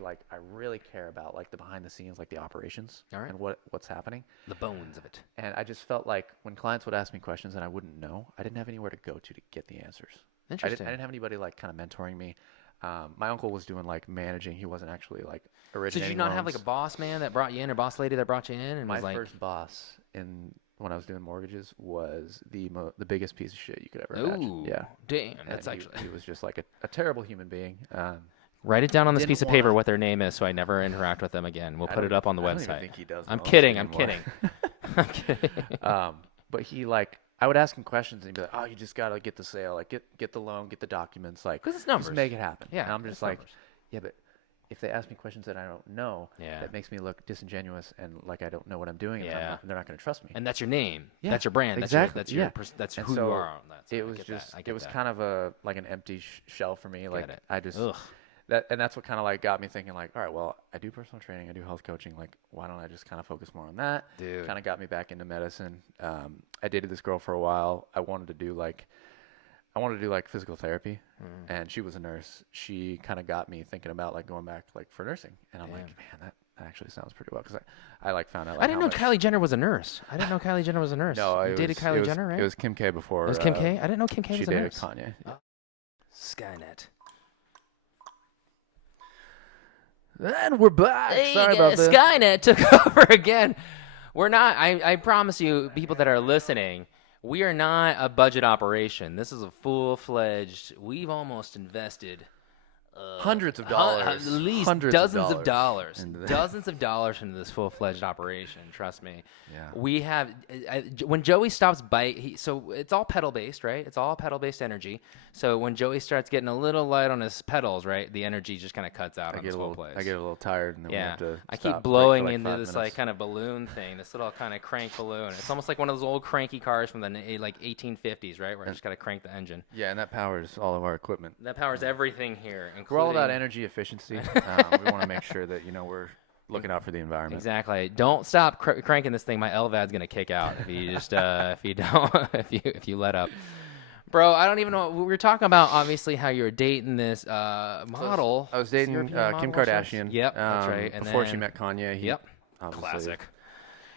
really care about like the behind the scenes, like the operations. All right. And what's happening. The bones of it. And I just felt like when clients would ask me questions and I wouldn't know, I didn't have anywhere to go to get the answers. Interesting. I didn't have anybody like kind of mentoring me. My uncle was doing like managing. He wasn't actually like originating. So did you not loans. have like a boss man that brought you in or boss lady that brought you in? And my was first boss when I was doing mortgages was the biggest piece of shit you could ever imagine. Yeah. Damn. That's actually. He was just like a terrible human being. Write it down on this piece of paper what their name is so I never interact with them again. We'll put it up on the website. I don't even think he does. I'm kidding. I'm kidding. But he I would ask him questions and he'd be like, "Oh, you just gotta get the sale, like get the loan, get the documents, like because it's numbers, just make it happen." Yeah, and I'm just like, numbers. "Yeah, but if they ask me questions that I don't know, yeah. that makes me look disingenuous and like I don't know what I'm doing, and they're not gonna trust me." And that's your name. Yeah, that's your brand. Exactly. That's who you are. It was kind of an empty shell for me. Like I just. Ugh. That's what kind of like got me thinking like, all right, well, I do personal training, I do health coaching, like why don't I just kind of focus more on that? Dude. Kind of got me back into medicine. I dated this girl for a while. I wanted to do like physical therapy, and she was a nurse. She kind of got me thinking about like going back like for nursing, and I'm like, man, that actually sounds pretty well because I like found out. Like, I didn't know Kylie Jenner was a nurse. No, you dated Kylie Jenner, right? It was Kim K before. It was Kim K. I didn't know Kim K was a nurse. She dated Kanye. Yeah. Skynet. And we're back. Hey, Sorry about this. Skynet took over again. We're not. I promise you, people that are listening, we are not a budget operation. This is a full-fledged. We've almost invested hundreds of dollars, at least dozens of dollars into this full-fledged operation. Trust me. Yeah. We have when Joey stops so it's all pedal-based, right? It's all pedal-based energy. So when Joey starts getting a little light on his pedals, right, the energy just kind of cuts out on this whole place. I get a little tired, and then we have to I keep blowing into this like kind of balloon thing, this little kind of crank balloon. It's almost like one of those old cranky cars from the like 1850s, right, where I just got to crank the engine. Yeah, and that powers all of our equipment. That powers everything here. We're all about energy efficiency. We want to make sure that we're looking out for the environment. Exactly. Don't stop cranking this thing. My LVAD's gonna kick out if you just if you let up. Bro, I don't even know. We were talking about obviously how you were dating this model. I was dating Kim Kardashian. Yep, that's right. And before she met Kanye. Yep. Classic.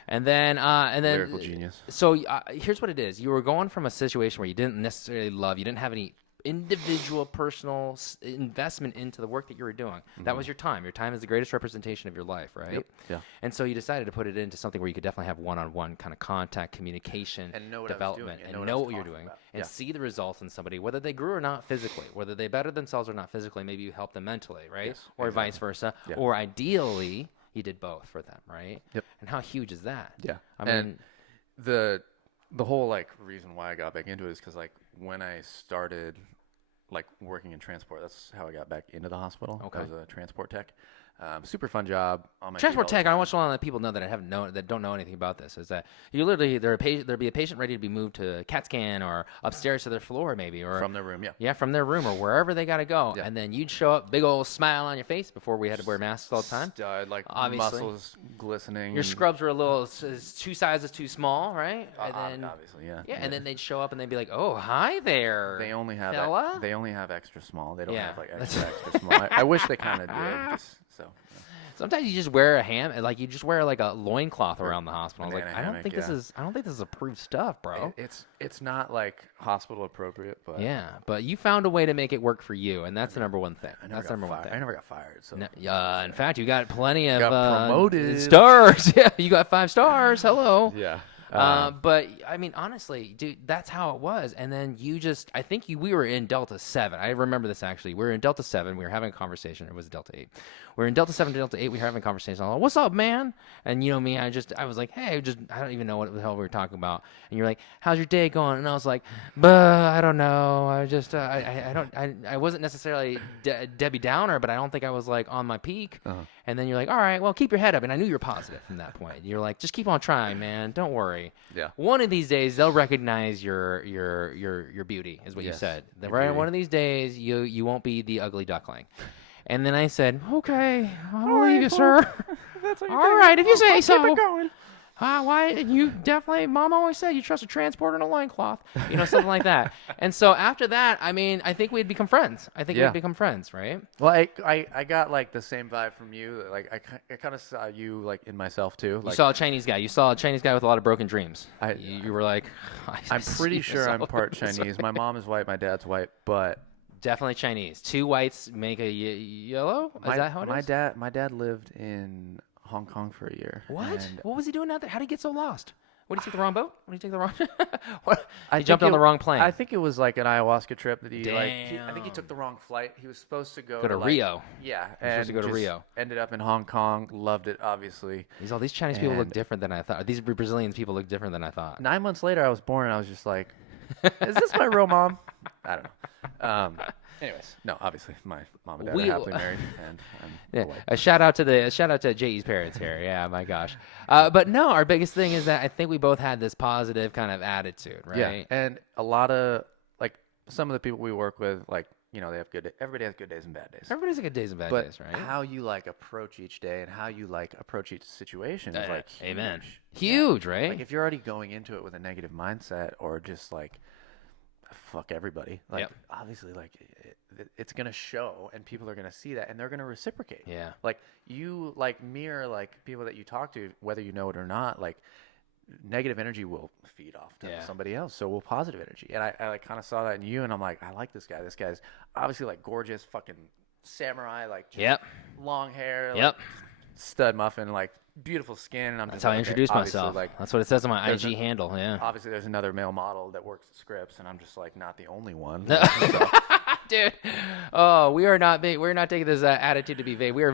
And then lyrical genius. So here's what it is. You were going from a situation where you didn't necessarily love. You didn't have any individual personal investment into the work that you were doing. That was your time. Your time is the greatest representation of your life, right? Yep. Yeah. And so you decided to put it into something where you could definitely have one-on-one kind of contact, communication, And know what development, I was doing, and know what you're doing, and see the results in somebody, whether they grew or not physically, whether they bettered themselves or not physically. Maybe you helped them mentally, right? Yes, Or exactly. vice versa. Yeah. Or ideally, you did both for them, right? Yep. And how huge is that? Yeah. I mean, the whole like reason why I got back into it is because like when I started like working in transport, that's how I got back into the hospital. Okay. I was a transport tech. Super fun job. On my transport feet all the tech. I time. want to let people know that don't know anything about this. Is that you literally there'd be a patient ready to be moved to a CAT scan or upstairs to their floor maybe or From their room, yeah. Yeah, from their room or wherever they got to go, Yeah. and then you'd show up, big old smile on your face before we had to wear masks all the time. Stud, like Obviously. muscles glistening. Your scrubs were a little 2 sizes too small, right? And then obviously, yeah. yeah, and then they'd show up and they'd be like, "Oh, hi there." They only have fella? they only have extra small. They don't Yeah. have like extra small. I wish they kind of did. Just, so. Yeah. Sometimes you just wear you just wear like a loincloth around the hospital. I was like, banana I don't hammock, think this is approved stuff, bro. It's not like hospital appropriate, but Yeah, but you found a way to make it work for you, and that's the number one thing. That's the number one thing. I never got fired. So In fact, you got plenty of got promoted. stars. Yeah, you got 5 stars. Hello. yeah. But I mean, honestly, dude, that's how it was. And then we were in Delta 7. I remember this actually. We were in Delta 7. We were having a conversation. It was Delta 8. We were in Delta 7 to Delta 8. We were having a conversation. I'm like, what's up, man? And you know me, I was like, hey, I don't even know what the hell we were talking about. And you're like, how's your day going? And I was like, I don't know. I wasn't necessarily Debbie Downer, but I don't think I was like on my peak. Uh-huh. And then you're like, all right, well, keep your head up. And I knew you were positive from that point. You're like, just keep on trying, man. Don't worry. Yeah. One of these days, they'll recognize your beauty, is what you Yes, said. your Right. beauty. One of these days, you won't be the ugly duckling. And then I said, okay, I'll believe you, sir. That's what All right, if you say so. Keep it going. Why? You definitely, Mom always said you trust a transporter and a loincloth. Something like that. And so after that, I mean, I think we'd become friends. We'd become friends, right? Well, I got like the same vibe from you. Like I kind of saw you like in myself too. Like, You saw a Chinese guy. You saw a Chinese guy with a lot of broken dreams. You were like, I'm pretty sure I'm myself part in this. Chinese. My mom is white. My dad's white. But Definitely Chinese. 2 whites make a yellow? Is that how it is? My dad lived in Hong Kong for a year. What? and What was he doing out there? How did he get so lost? What, did he take the wrong boat? What, did he take the wrong? What? I He jumped on the wrong plane. I think it was like an ayahuasca trip that he I think he Damn. took the wrong flight. He was supposed to go Go to like, Rio. Yeah, supposed and to go to just Rio. Ended up in Hong Kong. Loved it, obviously. These Chinese people look And- different than I thought. These Brazilian people look different than I thought. 9 months later, I was born, and I was just like, "Is this my real mom?" I don't know. Anyways, no, obviously, my mom and dad are happily married, and Yeah, white. a shout out to J.E.'s parents here. Yeah, my gosh. But no, our biggest thing is that I think we both had this positive kind of attitude, right? Yeah, and a lot of like some of the people we work with, like they have everybody has good days and bad days. Everybody's got good days and bad But days, right? how you like approach each day and how you like approach each situation is like amen. huge. Huge, right? Like if you're already going into it with a negative mindset or just like fuck everybody, like Yep. obviously like it's gonna show and people are gonna see that and they're gonna reciprocate. Yeah. Like you like mirror like people that you talk to, whether you know it or not, like negative energy will feed off to Yeah. somebody else. So will positive energy. And I like kind of saw that in you and I'm like, I like this guy. This guy's obviously like gorgeous, fucking samurai, like just Yep. long hair, Yep. like, stud muffin, like beautiful skin. And I'm That's just how I like, introduce obviously, myself. Like, That's what it says on my there's IG handle. Yeah. obviously there's another male model that works at Scripps and I'm just like not the only one. Dude, we're not taking this attitude to be vague. We are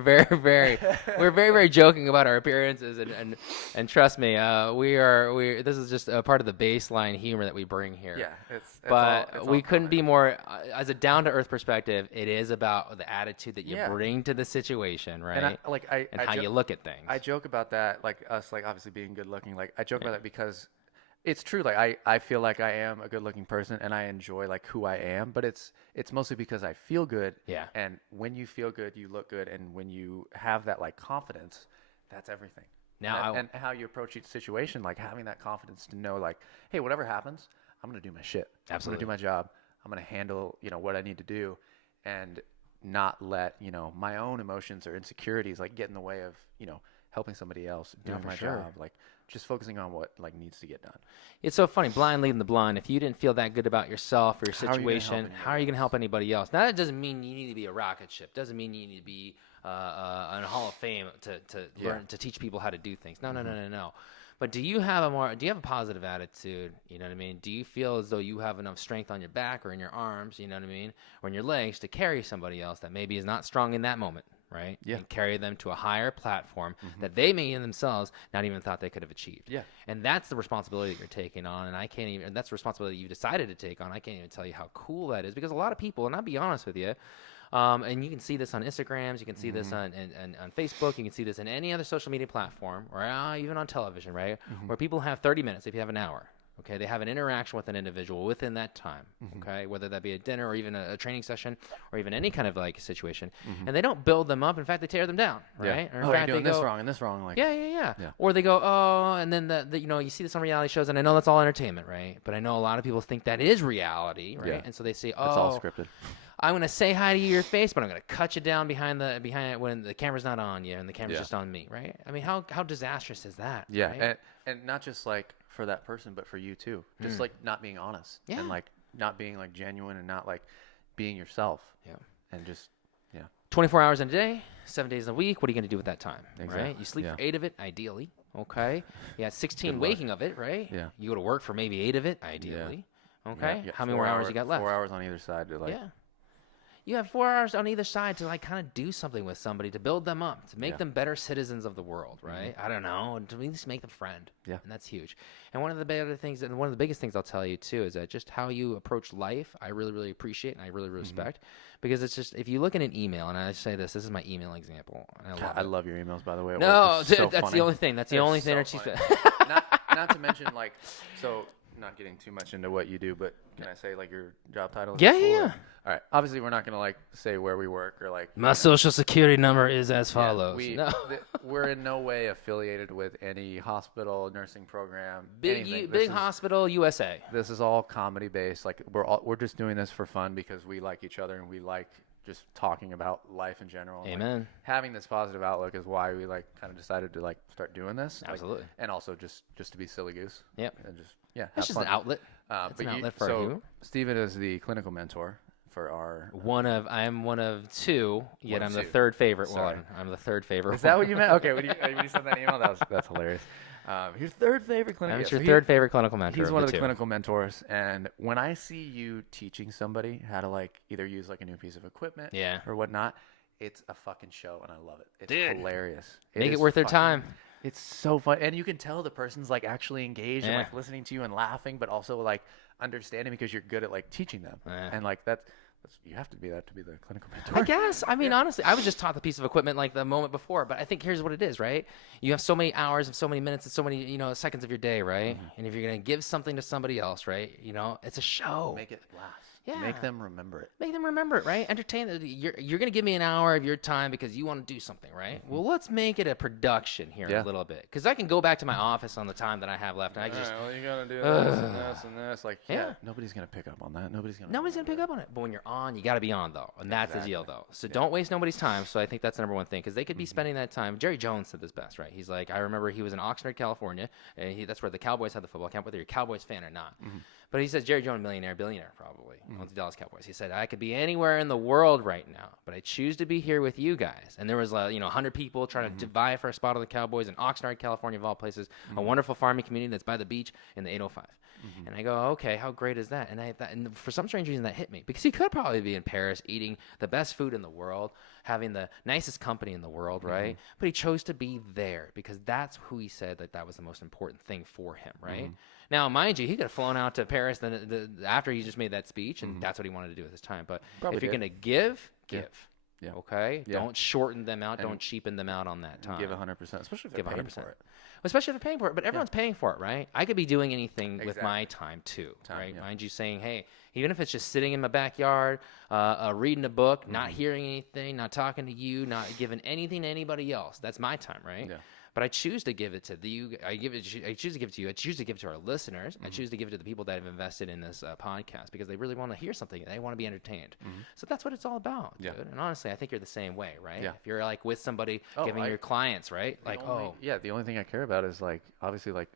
we're very joking about our appearances, and trust me, this is just a part of the baseline humor that we bring here. Yeah, it's we all couldn't fine. be more as a down to earth perspective. It is about the attitude that you Yeah. bring to the situation, right? And I how you look at things. I joke about that, like us, like obviously being good looking. Like I joke about that because it's true. Like I feel like I am a good looking person and I enjoy like who I am, but it's mostly because I feel good. Yeah. And when you feel good, you look good, and when you have that like confidence, that's everything. Now and how you approach each situation, like having that confidence to know, like, hey, whatever happens, I'm gonna do my shit. Absolutely. I'm gonna do my job. I'm gonna handle what I need to do, and not let my own emotions or insecurities like get in the way of helping somebody else, doing for my sure. job. Like just focusing on what like needs to get done. It's so funny, blind leading the blind. If you didn't feel that good about yourself or your situation, how are you going to help anybody else? Now, that doesn't mean you need to be a rocket ship. Doesn't mean you need to be in a Hall of Fame to learn to teach people how to do things. No. But do you have a positive attitude? You know what I mean? Do you feel as though you have enough strength on your back or in your arms, you know what I mean, or in your legs to carry somebody else that maybe is not strong in that moment, right? Yeah. And carry them to a higher platform that they may in themselves not even thought they could have achieved. Yeah. And that's the responsibility that you're taking on, and that's the responsibility you decided to take on. I can't even tell you how cool that is, because a lot of people, and I'll be honest with you, and you can see this on Instagrams, you can see this on Facebook, you can see this in any other social media platform, or even on television, right? Where people have 30 minutes, if you have an hour. Okay, they have an interaction with an individual within that time. Okay, whether that be a dinner or even a training session or even any kind of like situation, and they don't build them up. In fact, they tear them down, right? Yeah. Or in fact, fact, you're doing they go, this wrong and this wrong. Like, yeah. Or they go, oh, and then you see this on reality shows, and I know that's all entertainment, right? But I know a lot of people think that is reality, right? Yeah. And so they say, it's all scripted. I'm gonna say hi to you your face, but I'm gonna cut you down behind when the camera's not on you and the camera's just on me, right? I mean, how disastrous is that? Yeah, right? and not just like for that person, but for you too. Just like not being honest and like not being like genuine and not like being yourself. Yeah. And just 24 hours in a day, 7 days a week. What are you gonna do with that time? Exactly. Right? You sleep for 8 of it, ideally. Okay. You got 16 waking of it, right? Yeah. You go to work for maybe 8 of it, ideally. Yeah. Okay. Yeah. How many more hours you got left? 4 hours on either side to like. Yeah. You have 4 hours on either side to like kind of do something with somebody, to build them up, to make them better citizens of the world, right? I don't know, to at least make them friend. Yeah. And that's huge. And one of the better things, and one of the biggest things I'll tell you too, is that just how you approach life, I really, really appreciate and I really, really respect. Because it's just, if you look at an email, and I say this is my email example. And I love your emails, by the way. No, dude, that's the only thing. That's the only thing that she's. Not to mention, like, so not getting too much into what you do, but can I say like your job title? Yeah. All right. Obviously, we're not gonna like say where we work or like. My social security number is as follows. We're in no way affiliated with any hospital, nursing program. Big hospital, USA. This is all comedy based. Like we're just doing this for fun because we like each other and we like just talking about life in general. Amen. Like, having this positive outlook is why we like kind of decided to like start doing this. Absolutely. Like, and also just to be silly goose. Yep. And just it's just an outlet. It's an outlet for you. Steven is the clinical mentor for our. I'm one of two. Yet I'm the third favorite one. I'm the third favorite. Is that what you meant? Okay. When you sent that email, that's hilarious. Your third favorite clinical. Your third favorite clinical mentor. He's one of the clinical mentors, and when I see you teaching somebody how to like either use like a new piece of equipment, or whatnot, it's a fucking show, and I love it. It's hilarious. Make it worth their time. It's so fun, and you can tell the person's like actually engaged and like listening to you and laughing, but also like understanding because you're good at like teaching them, and like that's you have to be that to be the clinical mentor. I guess. I mean, honestly, I was just taught the piece of equipment like the moment before, but I think here's what it is, right? You have so many hours and so many minutes and so many, seconds of your day, right? And if you're going to give something to somebody else, right, it's a show. Make it last. Yeah. Make them remember it. Make them remember it, right? Entertain it. You're going to give me an hour of your time because you want to do something, right? Well, let's make it a production here a little bit. Because I can go back to my office on the time that I have left. And I can just, well, you got to do this and this and this. Like, nobody's going to pick up on that. Nobody's going to pick up on it. But when you're on, you got to be on, though. And that's the deal, though. So don't waste nobody's time. So I think that's the number one thing. Because they could be spending that time. Jerry Jones said this best, right? He's like, I remember he was in Oxnard, California. And that's where the Cowboys had the football camp, whether you're a Cowboys fan or not. But he says, Jerry Jones, millionaire, billionaire, probably, owns the Dallas Cowboys. He said, I could be anywhere in the world right now, but I choose to be here with you guys. And there was, 100 people trying to vie for a spot on the Cowboys in Oxnard, California, of all places, a wonderful farming community that's by the beach in the 805. And I go, okay, how great is that? And for some strange reason, that hit me because he could probably be in Paris eating the best food in the world, having the nicest company in the world, right? But he chose to be there because that's who he said that was the most important thing for him, right? Now, mind you, he could have flown out to Paris after he just made that speech, and that's what he wanted to do with his time. But if you're going to give. Yeah. Okay? Yeah. Don't shorten them out. Don't cheapen them out on that time. Give 100%, especially if they're paying for it. Especially if they're paying for it. But everyone's paying for it, right? I could be doing anything with my time, too. Right? Yeah. Mind you saying, hey, even if it's just sitting in my backyard, reading a book, not hearing anything, not talking to you, not giving anything to anybody else. That's my time, right? Yeah. But I choose to give it to you. I choose to give it to you. I choose to give it to our listeners. I choose to give it to the people that have invested in this podcast because they really want to hear something. They want to be entertained. So that's what it's all about, dude. And honestly, I think you're the same way, right? Yeah. If you're like with somebody, giving your clients, right? Like, the only thing I care about is like obviously like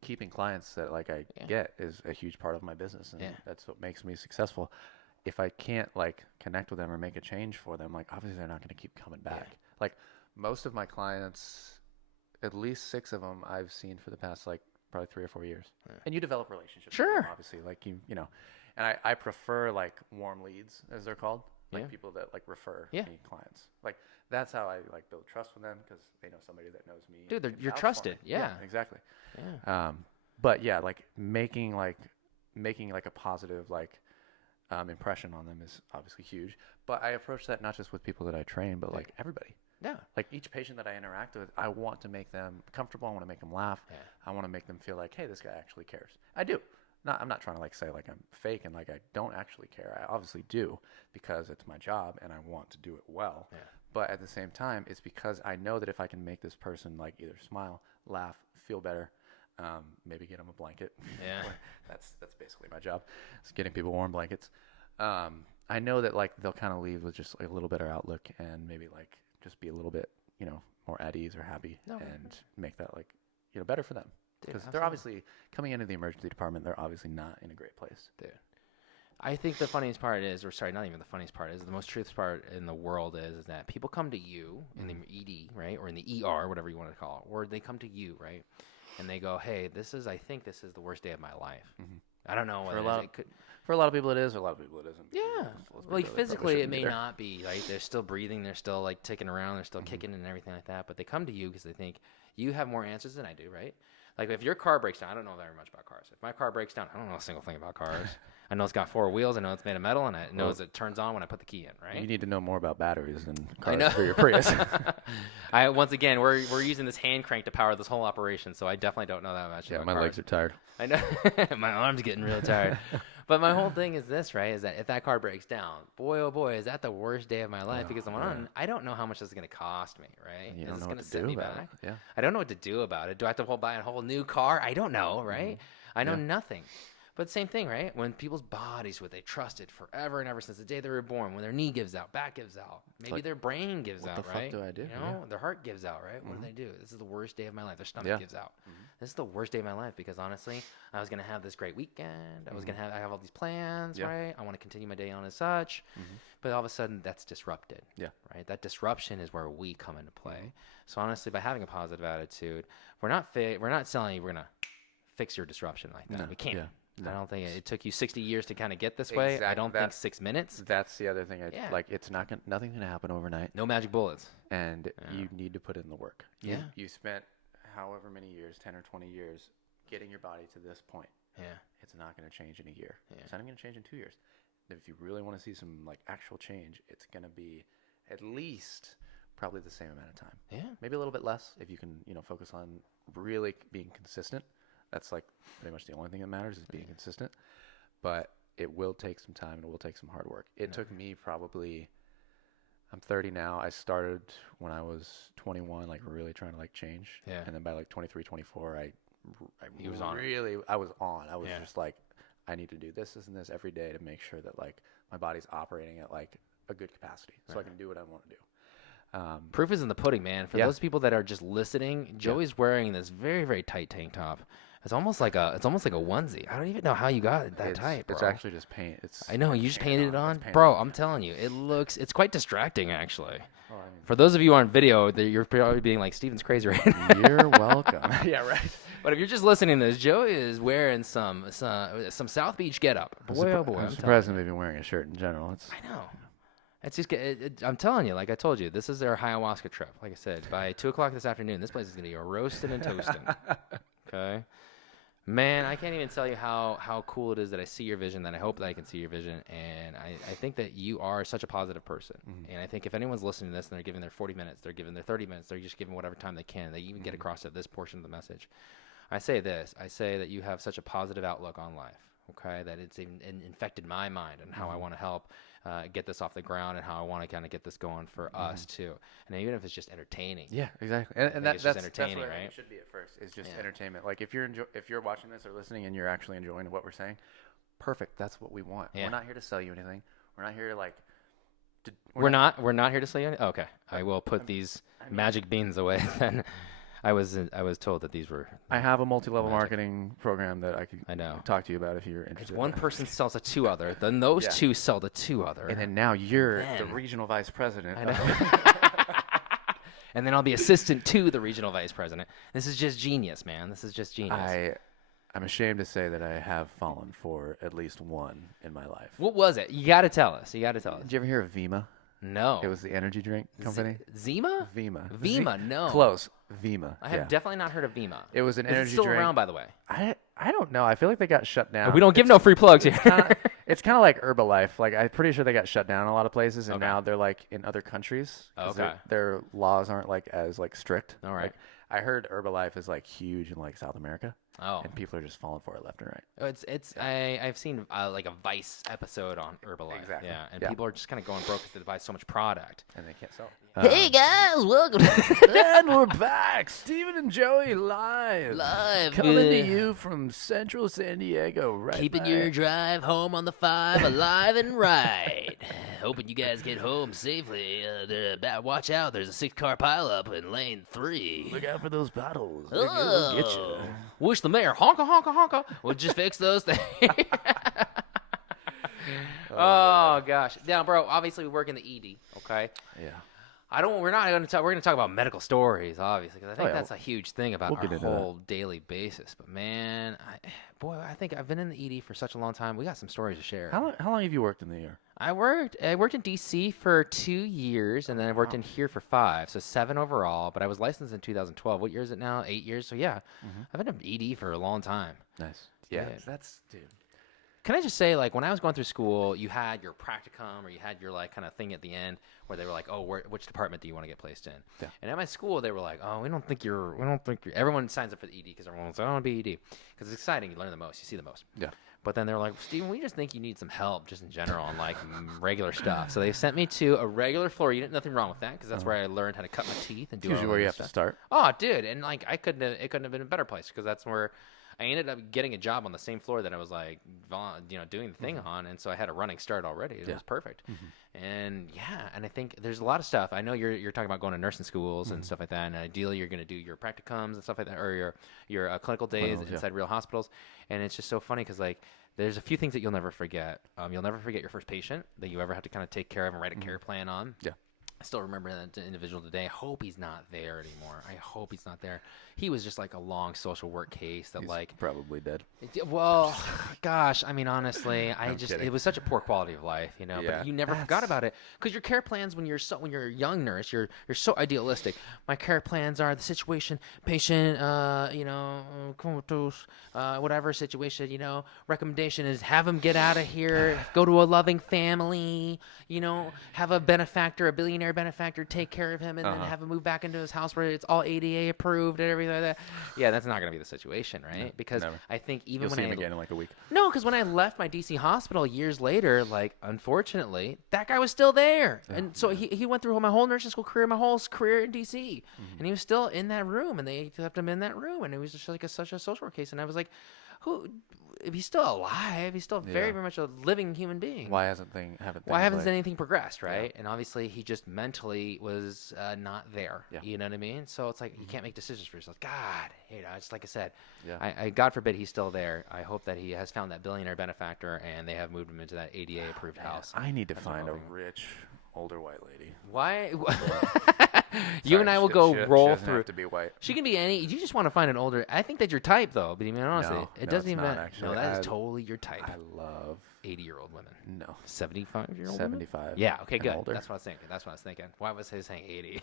keeping clients that like I get is a huge part of my business, and that's what makes me successful. If I can't like connect with them or make a change for them, like obviously they're not going to keep coming back. Like most of my clients, at least 6 of them I've seen for the past like probably 3 or 4 years. And you develop relationships with them, obviously, like you know. And I prefer like warm leads, as they're called, like people that like refer me clients. Like that's how I like build trust with them, because they know somebody that knows me. Dude, you're trusted. Yeah, exactly. Yeah. But yeah, like making like a positive like impression on them is obviously huge. But I approach that not just with people that I train, but like everybody. Yeah. Like each patient that I interact with, I want to make them comfortable. I want to make them laugh. Yeah. I want to make them feel like, hey, this guy actually cares. I do. I'm not trying to like say like I'm fake and like I don't actually care. I obviously do, because it's my job and I want to do it well. Yeah. But at the same time, it's because I know that if I can make this person like either smile, laugh, feel better, maybe get them a blanket. Yeah. That's basically my job. It's getting people warm blankets. I know that like they'll kind of leave with just like a little better outlook and maybe like just be a little bit, you know, more at ease or happy, and make that like, you know, better for them. Because they're obviously coming into the emergency department. They're obviously not in a great place. Dude, I think the funniest part is, or sorry, not even the funniest part is, the most truthful part in the world is that people come to you in the ED, right, or in the ER, whatever you want to call it, or they come to you, right, and they go, hey, I think this is the worst day of my life. I don't know. For a lot of people it is, for a lot of people it isn't. Yeah. Like physically it may not be, right? They're still breathing, they're still like ticking around, they're still kicking and everything like that, but they come to you because they think you have more answers than I do, right? Like if your car breaks down, I don't know very much about cars. If my car breaks down, I don't know a single thing about cars. I know it's got 4 wheels, I know it's made of metal, and I know it turns on when I put the key in, right? You need to know more about batteries than cars for your Prius. Once again, we're using this hand crank to power this whole operation, so I definitely don't know that much about my cars. legs are tired. I know. My arm's getting real tired. But my whole thing is this, right, is that if that car breaks down, boy, oh boy, is that the worst day of my life, because I don't know how much this is going to cost me, right? You is don't this know going what to to set do me about back? it. Yeah. I don't know what to do about it. Do I have to buy a whole new car? I don't know, right? I know nothing. But same thing, right? When people's bodies, what they trusted forever and ever since the day they were born, when their knee gives out, back gives out, maybe their brain gives out, right? What the fuck do I do? You know, their heart gives out, right? What do they do? This is the worst day of my life. Their stomach gives out. This is the worst day of my life, because honestly, I was gonna have this great weekend. I have all these plans, right? I want to continue my day on as such, but all of a sudden that's disrupted. Yeah. Right. That disruption is where we come into play. So honestly, by having a positive attitude, we're not telling you we're gonna fix your disruption like that. No, we can't. Yeah. No. I don't think it took you 60 years to kind of get this way. I don't think 6 minutes. That's the other thing. Like, it's nothing's gonna happen overnight. No magic bullets. And you need to put in the work. You spent however many years, 10 or 20 years, getting your body to this point. Yeah. It's not gonna change in a year. Yeah. It's not gonna change in 2 years. If you really want to see some like actual change, it's gonna be at least probably the same amount of time. Yeah. Maybe a little bit less if you can, focus on really being consistent. That's like pretty much the only thing that matters, is being consistent. But it will take some time and it will take some hard work. It took me probably, I'm 30 now. I started when I was 21, like really trying to like change. Yeah. And then by like 23, 24, I was on. I was just like, I need to do this and this every day to make sure that like my body's operating at like a good capacity, so I can do what I want to do. Proof is in the pudding, man. For those people that are just listening, Joey's wearing this very, very tight tank top. It's almost like a onesie. I don't even know how you got it that tight, bro. It's actually just paint. I know, you just painted it on? Bro, I'm telling you, it's quite distracting, actually. Well, for those of you on video, you're probably being like, Steven's crazy right now. You're welcome. Yeah, right. But if you're just listening to this, Joey is wearing some South Beach getup. Boy, oh boy. I'm surprised I'm even wearing a shirt in general. I know. It's just, I'm telling you, like I told you, this is their ayahuasca trip. Like I said, by 2 o'clock this afternoon, this place is going to be roasted and toasted. Okay? Man, I can't even tell you how cool it is that I see your vision, that I hope that I can see your vision. And I think that you are such a positive person. And I think if anyone's listening to this and they're giving their 40 minutes, they're giving their 30 minutes, they're just giving whatever time they can, they even get across at this portion of the message. I say this. I say that you have such a positive outlook on life, okay, that it's infected my mind and how I want to help get this off the ground and how I want to kind of get this going for us too. And even if it's just entertaining. Yeah, exactly. And that's entertaining, what right? it should be at first. It's just entertainment. Like if you're watching this or listening and you're actually enjoying what we're saying, perfect. That's what we want. Yeah. We're not here to sell you anything. We're not here to like. We're not here to sell you anything. Okay, I will put these magic beans away then. I was told that these were. I have a multi-level marketing program that I could talk to you about if you're interested. If one person sells to two other, then those two sell to two other. And then now you're the regional vice president. I know. And then I'll be assistant to the regional vice president. This is just genius, man. This is just genius. I'm ashamed to say that I have fallen for at least one in my life. What was it? You got to tell us. Did you ever hear of Vima? No. It was the energy drink company. Zima? Vima. Vima, no. Close. Vima. I have definitely not heard of Vima. It was an energy still drink. Around, by the way? I don't know. I feel like they got shut down. We don't give no free plugs here. It's kind of like Herbalife. Like I'm pretty sure they got shut down in a lot of places, and now they're like in other countries. Okay. Their laws aren't like as like strict. All right. Like, I heard Herbalife is like huge in like South America. Oh. And people are just falling for it left and right. I've seen like a Vice episode on Herbalife. Exactly. Yeah, and people are just kind of going broke because they buy so much product. And they can't sell it. Hey guys, welcome. And we're back. Steven and Joey live. Coming to you from Central San Diego. Right. Keeping your drive home on the 5 alive and right. Hoping you guys get home safely. Watch out, there's a 6-car pileup in lane 3. Look out for those potholes. Oh. They'll get you. Wish the mayor, honka, honka, honka. We'll just fix those things. Oh, gosh. Now, bro, obviously we work in the ED, okay? Yeah. We're going to talk about medical stories, obviously, because I think that's a huge thing about our whole daily basis. But, man, I think I've been in the ED for such a long time. We got some stories to share. How long have you worked in the ER? I worked in D.C. for 2 years, and then I worked in here for 5, so 7 overall. But I was licensed in 2012. What year is it now? 8 years. So yeah, I've been in ED for a long time. Nice. Yeah, dude. Can I just say, like, when I was going through school, you had your practicum or you had your, like, kind of thing at the end where they were like, oh, which department do you want to get placed in? Yeah. And at my school, they were like, oh, we don't think you're, everyone signs up for the ED because everyone wants to, I want to be ED. Because it's exciting. You learn the most. You see the most. Yeah. But then they were like, Steven, we just think you need some help just in general on, like, regular stuff. So they sent me to a regular floor unit. Nothing wrong with that because that's where I learned how to cut my teeth and do all that stuff. Usually where you have to start. Oh, dude. And, like, it couldn't have been a better place because that's where I ended up getting a job on the same floor that I was like, doing the thing on, and so I had a running start already. It was perfect, and I think there's a lot of stuff. I know you're talking about going to nursing schools and stuff like that, and ideally you're going to do your practicums and stuff like that, or your clinical days inside real hospitals. And it's just so funny because like there's a few things that you'll never forget. You'll never forget your first patient that you ever have to kind of take care of and write a care plan on. Yeah. I still remember that individual today. I hope he's not there anymore. I hope he's not there. He was just like a long social work case that he's probably dead. Well, gosh, I mean, honestly, it was such a poor quality of life, but you never forgot about it because your care plans when you're a young nurse, you're so idealistic. My care plans are the situation, patient, comatose, whatever situation, recommendation is have him get out of here, go to a loving family, have a billionaire benefactor take care of him and then have him move back into his house where it's all ADA approved and everything like that. Yeah, that's not going to be the situation, right? No, because never. I think even You'll see him again in like a week. No, because when I left my DC hospital years later, like unfortunately, that guy was still there, and so he went through my whole nursing school career, my whole career in DC, and he was still in that room, and they left him in that room, and it was just like such a social work case, and I was like, if he's still alive, he's still very, very much a living human being. Why hasn't anything progressed, right? Yeah. And obviously, he just mentally was not there. Yeah. You know what I mean? So it's like you can't make decisions for yourself. God, it's like I said, I God forbid he's still there. I hope that he has found that billionaire benefactor and they have moved him into that ADA approved house. I need to find a rich older white lady. Why? You and I will go roll she doesn't through. Have to be white. She can be any. You just want to find an older. I think that's your type, though. But I mean, honestly, it doesn't even matter. No, that is totally your type. I love 80-year-old women. No, 75-year-old. 75. Yeah. Okay. Good. Older. That's what I was thinking. Why was he saying 80?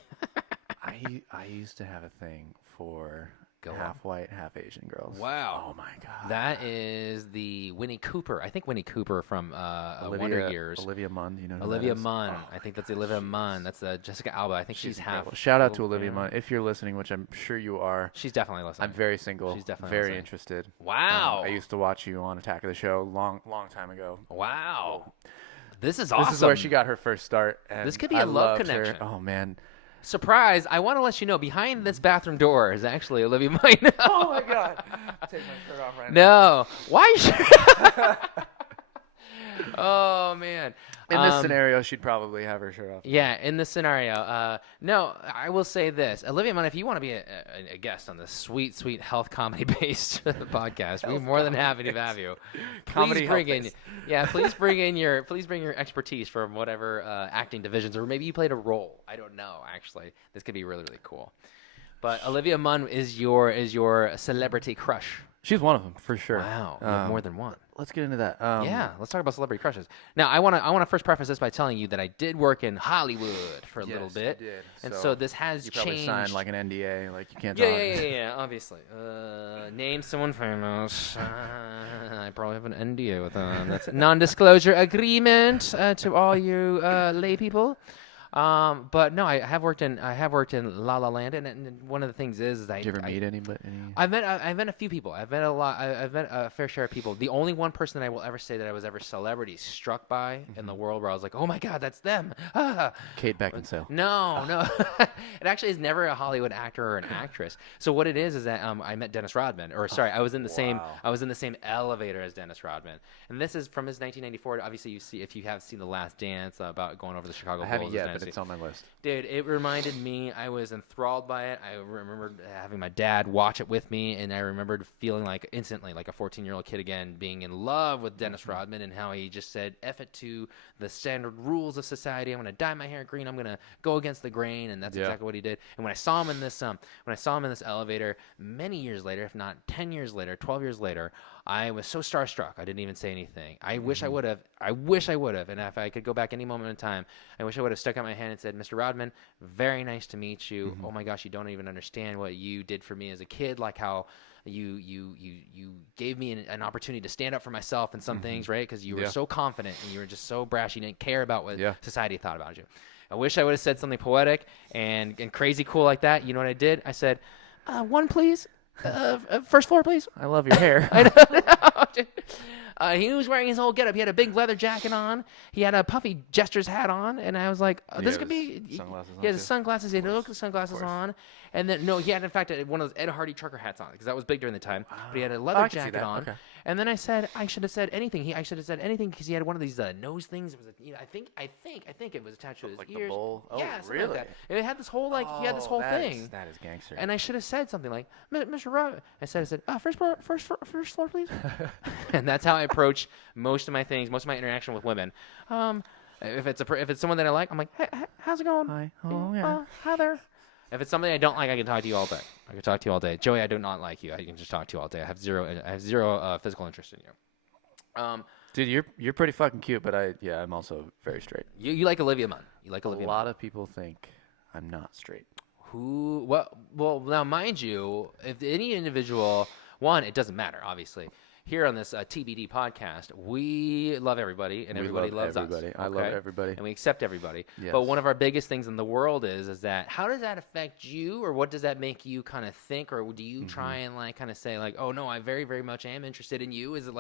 I used to have a thing for half white, half Asian girls. Wow. Oh my god. That is the Winnie Cooper. I think Winnie Cooper from Wonder Years. Olivia Munn. You know who Olivia that is? Munn. Oh I think that's Olivia Munn. That's Jessica Alba. I think she's half. Shout out to Olivia Munn if you're listening, which I'm sure you are. She's definitely listening. I'm very single. She's definitely very listening. interested. Wow. I used to watch you on Attack of the Show long time ago. Wow. This is awesome. This is where she got her first start. And this could be a love connection. Her. Oh man. Surprise! I want to let you know behind this bathroom door is actually Olivia Munn. Oh my god! Take my shirt off right now. No, why? Oh man! In this scenario, she'd probably have her shirt off. Yeah, in this scenario. No, I will say this, Olivia Munn. If you want to be a guest on this sweet health comedy based podcast, we're more than happy to have you. Please bring in your expertise from whatever acting divisions, or maybe you played a role. I don't know. Actually, this could be really cool. But Olivia Munn is your celebrity crush. She's one of them for sure. Wow, you have more than one. Let's get into that. Yeah, let's talk about celebrity crushes. Now, I want to first preface this by telling you that I did work in Hollywood for a little bit, you did. and so this has you changed. probably signed like an NDA, like you can't talk. Yeah, obviously. Name someone famous. I probably have an NDA with them. That's a non-disclosure agreement to all you lay people. But no, I have worked in La La Land, and one of the things is that did you ever meet anybody? I've met a few people. I've met a fair share of people. The only one person that I will ever say that I was ever celebrity struck by in the world where I was like, oh my god, that's them. Kate Beckinsale. No. It actually is never a Hollywood actor or an actress. So what it is that I met Dennis Rodman, I was in the same elevator as Dennis Rodman, and this is from his 1994. Obviously, you see if you have seen The Last Dance about going over the Chicago Bulls. I haven't yet, but it's on my list. Dude, it reminded me. I was enthralled by it. I remembered having my dad watch it with me, and I remembered feeling like instantly like a 14-year-old kid again, being in love with Dennis Rodman, and how he just said, "F it to the standard rules of society. I'm going to dye my hair green. I'm going to go against the grain," and that's exactly what he did. And when I saw him in this elevator many years later, if not 10 years later, 12 years later, I was so starstruck. I didn't even say anything. I wish I would have. And if I could go back any moment in time, I wish I would have stuck out my hand and said, "Mr. Rodman, very nice to meet you. Oh my gosh, you don't even understand what you did for me as a kid. Like how you gave me an opportunity to stand up for myself in some things, right? Because you were so confident and you were just so brash. You didn't care about what society thought about you." I wish I would have said something poetic and crazy cool like that. You know what I did? I said, "One, please. First floor, please." I love your hair. I know. He was wearing his whole getup. He had a big leather jacket on. He had a puffy Jester's hat on, and I was like, "This could be." Sunglasses he had his sunglasses. He had the sunglasses on, and then he had in fact one of those Ed Hardy trucker hats on because that was big during the time. But he had a leather jacket on. Okay. And then I said I should have said anything. I should have said anything because he had one of these nose things. It was I think it was attached to his like ears. The bowl. Oh, yeah, really? Like that. It had this whole he had this whole thing. That is gangster. And I should have said something like, "Mr. Rob," I said, first floor, please. And that's how I approach most of my things, most of my interaction with women. If it's someone that I like, I'm like, "Hey, how's it going? Hi. Oh yeah. Hi there." If it's something I don't like, I can talk to you all day. Joey, I do not like you. I can just talk to you all day. I have zero physical interest in you. Dude, you're pretty fucking cute, but I'm also very straight. You like Olivia Munn. A lot of people think I'm not straight. Who? Well, now mind you, if any individual, it doesn't matter, obviously. Here on this TBD podcast, we love everybody, and everybody loves us. Okay? I love everybody. And we accept everybody. Yes. But one of our biggest things in the world is that how does that affect you, or what does that make you kind of think, or do you try and kind of say oh no, I very, very much am interested in you? Is it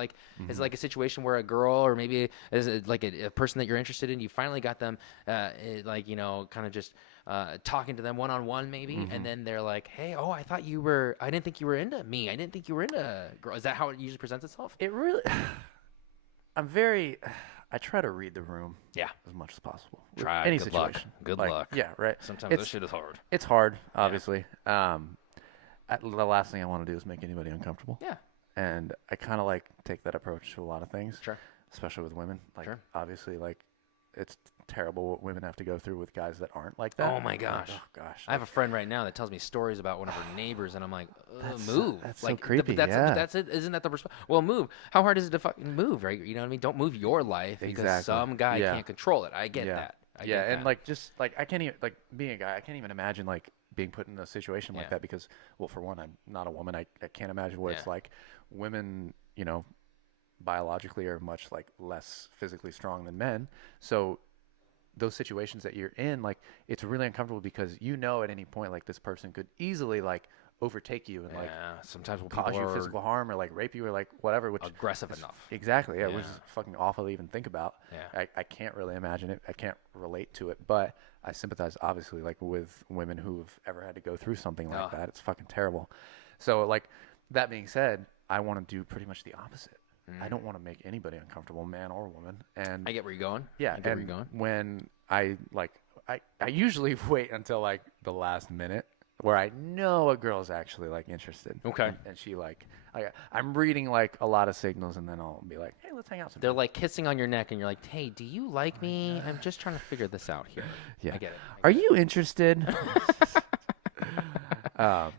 is it like a situation where a girl, or maybe is it like a person that you're interested in, you finally got them kind of just talking to them one-on-one maybe, and then they're like, "Hey, I didn't think you were into me. I didn't think you were into girl." Is that how it usually presents itself? It really, I try to read the room as much as possible. Try. Any good situation. Luck. Good luck. Yeah, right. Sometimes this shit is hard. It's hard, obviously. The last thing I want to do is make anybody uncomfortable. Yeah. And I kind of take that approach to a lot of things. Sure. Especially with women. Obviously, it's terrible what women have to go through with guys that aren't like that. Oh my gosh. I have a friend right now that tells me stories about one of her neighbors, and I'm like, move. That's so creepy. That's it. Isn't that the response? Well, move. How hard is it to fucking move, right? You know what I mean? Don't move your life because some guy can't control it. I get that. I can't even being a guy, I can't even imagine being put in a situation like that because, well, for one, I'm not a woman. I can't imagine what it's like. Women, you know, biologically are much like less physically strong than men. So those situations that you're in, like, it's really uncomfortable because you know at any point like this person could easily like overtake you and like sometimes cause you physical harm or like rape you or like whatever, which aggressive enough. Exactly. Which is fucking awful to even think about. I can't really imagine it. I can't relate to it, but I sympathize obviously like with women who've ever had to go through something like that. It's fucking terrible. So like, that being said, I want to do pretty much the opposite. I don't want to make anybody uncomfortable, man or woman. And I get where you're going. Yeah. I get where you're going. When I usually wait until like the last minute where I know a girl's actually like interested. Okay. And she like, I'm reading like a lot of signals, and then I'll be like, hey, let's hang out sometime. They're like kissing on your neck, and you're like, hey, do you like me? I'm just trying to figure this out here. Yeah. I get it. Are you interested?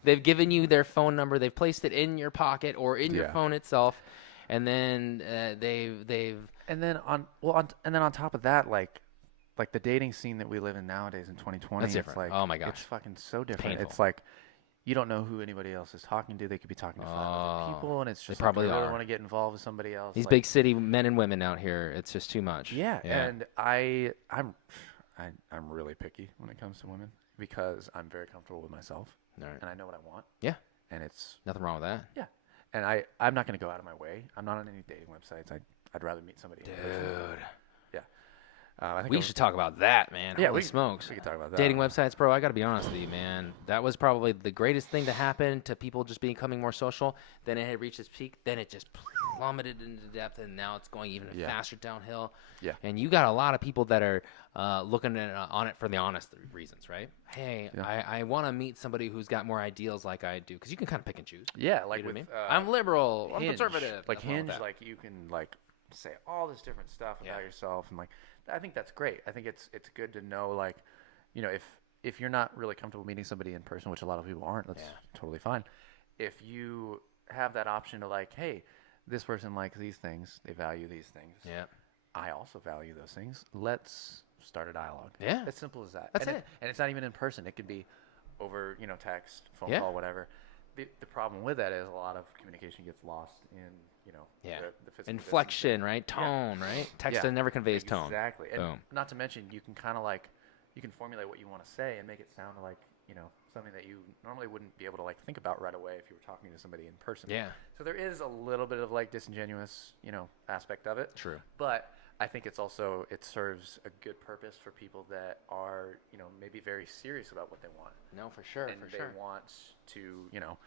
They've given you their phone number. They've placed it in your pocket or in your phone itself, and then and then on top of that, like the dating scene that we live in nowadays in 2020, that's different. It's like, oh my gosh, it's fucking so different. Painful. It's like you don't know who anybody else is talking to. They could be talking to 5 other people, and it's just they probably really are. Want to get involved with somebody else. These like, big city men and women out here, it's just too much. Yeah. And I'm really picky when it comes to women because I'm very comfortable with myself, and I know what I want. Yeah. And it's nothing wrong with that. Yeah. And I'm not going to go out of my way. I'm not on any dating websites. I'd rather meet somebody. Dude. Yeah. I think we should talk about that, man. Yeah, Holy smokes. We could talk about that. Dating websites, bro. I got to be honest with you, man. That was probably the greatest thing to happen to people just becoming more social. Then it had reached its peak. Then it just plummeted into depth, and now it's going even faster downhill. Yeah. And you got a lot of people that are looking on it for the honest reasons, right? Hey, I want to meet somebody who's got more ideals like I do, because you can kind of pick and choose. Yeah, like you know with, what I mean? I'm liberal. Hinge, I'm conservative. like Hinge, like you can like say all this different stuff about yourself, and like I think that's great. I think it's good to know, like, you know, if you're not really comfortable meeting somebody in person, which a lot of people aren't, that's totally fine. If you have that option to like, hey, this person likes these things, they value these things. Yeah. I also value those things. Let's start a dialogue. Yeah. As simple as that. That's it. And it's not even in person. It could be over, you know, text, phone call, whatever. The problem with that is a lot of communication gets lost in, you know, the physical inflection, right? Tone, right? Text never conveys tone. Exactly. And boom. Not to mention, you can kind of like, you can formulate what you want to say and make it sound like, you know, something that you normally wouldn't be able to like think about right away if you were talking to somebody in person. Yeah. So there is a little bit of like disingenuous, you know, aspect of it. True. But I think it's also, it serves a good purpose for people that are, you know, maybe very serious about what they want. No, for sure. And they want to, you know,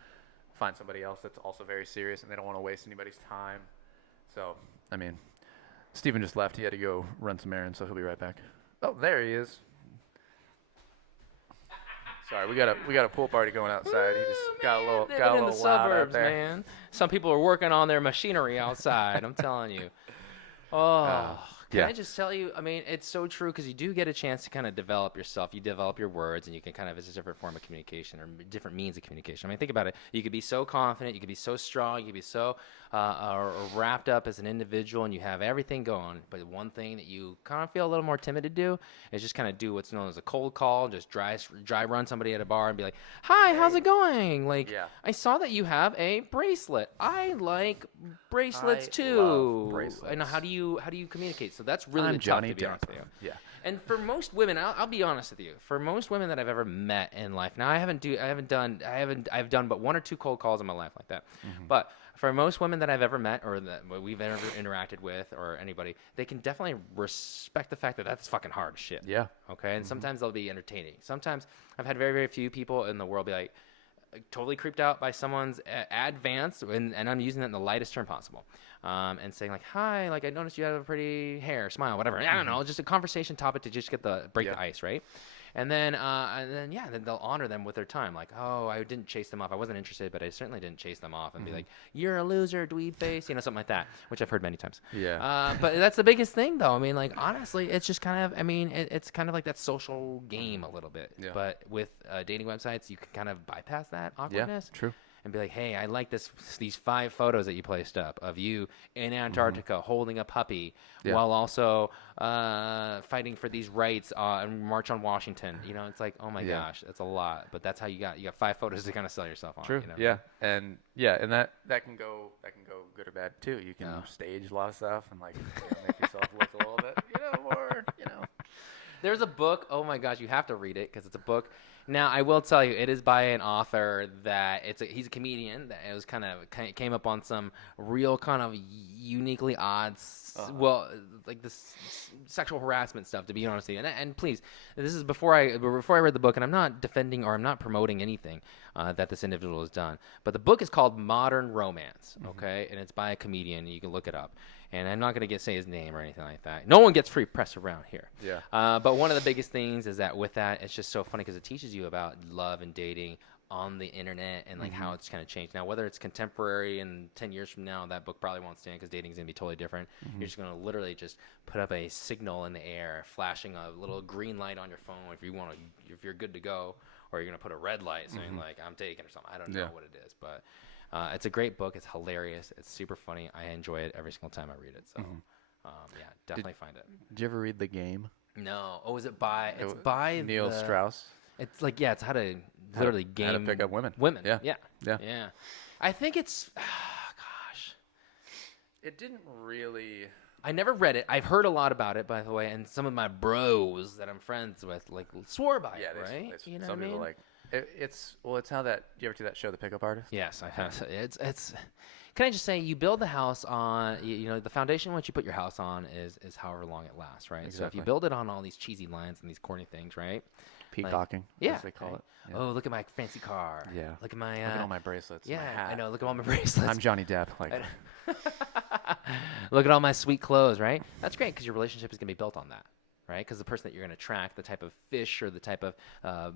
find somebody else that's also very serious, and they don't want to waste anybody's time. So, I mean, Steven just left. He had to go run some errands, so he'll be right back. Oh, there he is. Sorry, we got a pool party going outside. He just got a little in the loud suburbs, out there. man. Some people are working on their machinery outside. I'm telling you. Oh, can I just tell you? I mean, it's so true, because you do get a chance to kind of develop yourself. You develop your words, and you can kind of, it's a different form of communication or different means of communication. I mean, think about it. You could be so confident. You could be so strong. You could be so wrapped up as an individual, and you have everything going. But one thing that you kind of feel a little more timid to do is just kind of do what's known as a cold call. Just dry run somebody at a bar and be like, "Hi, how's it going? Like, I saw that you have a bracelet. I like bracelets too." Love bracelets. And how do you communicate? So that's really I'm tough, Johnny to be Depp. honest with you. Yeah. And for most women, I'll be honest with you. For most women that I've ever met in life, now I've done but 1 or 2 cold calls in my life like that. Mm-hmm. But for most women that I've ever met or that we've ever interacted with or anybody, they can definitely respect the fact that that's fucking hard shit. Yeah. Okay. And sometimes they'll be entertaining. Sometimes I've had very, very few people in the world be like totally creeped out by someone's advance, and I'm using that in the lightest term possible, and saying like, "Hi, like I noticed you have a pretty hair, smile, whatever." I don't know, just a conversation topic to just break the ice, right? And then then they'll honor them with their time. Like, "Oh, I didn't chase them off. I wasn't interested, but I certainly didn't chase them off." And be like, "You're a loser, dweeb face," you know, something like that, which I've heard many times. Yeah. But that's the biggest thing, though. I mean, like, honestly, it's just kind of, I mean, it's kind of like that social game a little bit. Yeah. But with dating websites, you can kind of bypass that awkwardness. Yeah, true. and be like, hey, I like these 5 photos that you placed up of you in Antarctica holding a puppy while also fighting for these rights and March on Washington. You know, it's like, oh my gosh, that's a lot. But that's how you got 5 photos to kind of sell yourself on. True. You know? Yeah. And that can go good or bad too. You can stage a lot of stuff and like make yourself look a little bit, more, There's a book. Oh my gosh, you have to read it because it's a book. Now I will tell you, it is by an author that he's a comedian that it was came up on some real kind of uniquely odd, well, like this sexual harassment stuff. To be honest with you, and please, this is before I read the book, and I'm not defending or I'm not promoting anything that this individual has done. But the book is called Modern Romance, okay, and it's by a comedian. You can look it up. And I'm not going to say his name or anything like that. No one gets free press around here. Yeah. But one of the biggest things is that with that, it's just so funny because it teaches you about love and dating on the internet and like how it's kind of changed. Now, whether it's contemporary and 10 years from now, that book probably won't stand because dating is going to be totally different. You're just going to literally just put up a signal in the air, flashing a little green light on your phone if you're good to go, or you're going to put a red light saying like I'm taken or something. I don't know what it is, but it's a great book. It's hilarious. It's super funny. I enjoy it every single time I read it. So, definitely find it. Did you ever read The Game? No. Oh, is it by? It's by Neil Strauss. It's like it's how to literally game how to pick up women. Yeah. I think it's. Gosh. It didn't really. I never read it. I've heard a lot about it, by the way, and some of my bros that I'm friends with swore by it. Right? You know some what I mean? People it's how that. Do you ever do that show, The Pickup Artist? Yes, I have. It's. Can I just say, you build the house on, the foundation once you put your house on is however long it lasts, right? Exactly. So if you build it on all these cheesy lines and these corny things, right? Peacocking, as they call it. Yeah. Oh, look at my fancy car. Yeah. Look at my. Look at all my bracelets. Yeah, my hat. I know. Look at all my bracelets. I'm Johnny Depp. Look at all my sweet clothes, right? That's great because your relationship is going to be built on that. Right, because the person that you're going to attract, the type of fish or the type of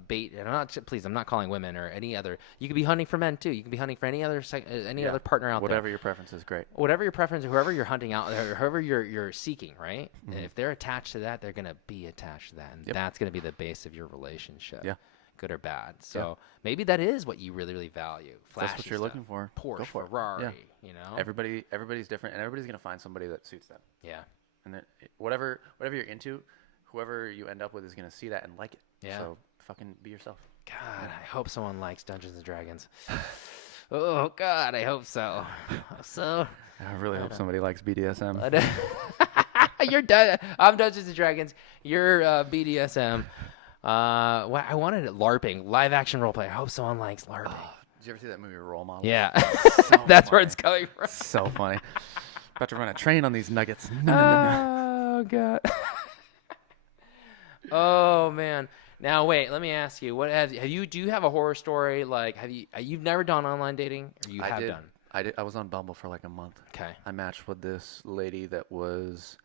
bait, and I'm not calling women or any other. You could be hunting for men too. You can be hunting for any other other partner out there. Whatever your preference is, great. Whatever your preference, whoever you're hunting out, or whoever you're seeking, right? Mm-hmm. If they're attached to that, they're going to be attached to that, and that's going to be the base of your relationship. Yeah, good or bad. So maybe that is what you really, really value. Flashy that's what you're looking for. Porsche, Ferrari. Yeah. Everybody's different, and everybody's going to find somebody that suits them. Yeah, and whatever you're into. Whoever you end up with is going to see that and like it. Yeah. So fucking be yourself. God, I hope someone likes Dungeons and Dragons. Oh, God, I hope so. I really hope somebody likes BDSM. You're done. I'm Dungeons and Dragons. You're BDSM. I wanted it LARPing, live action roleplay. I hope someone likes LARPing. Did you ever see that movie Role Model? Yeah. That's where it's coming from. So funny. About to run a train on these nuggets. No. Oh, God. Oh man! Now wait, let me ask you: do you have a horror story? Like, you've never done online dating, or you have done? I did. I was on Bumble for like a month. Okay. I matched with this lady that was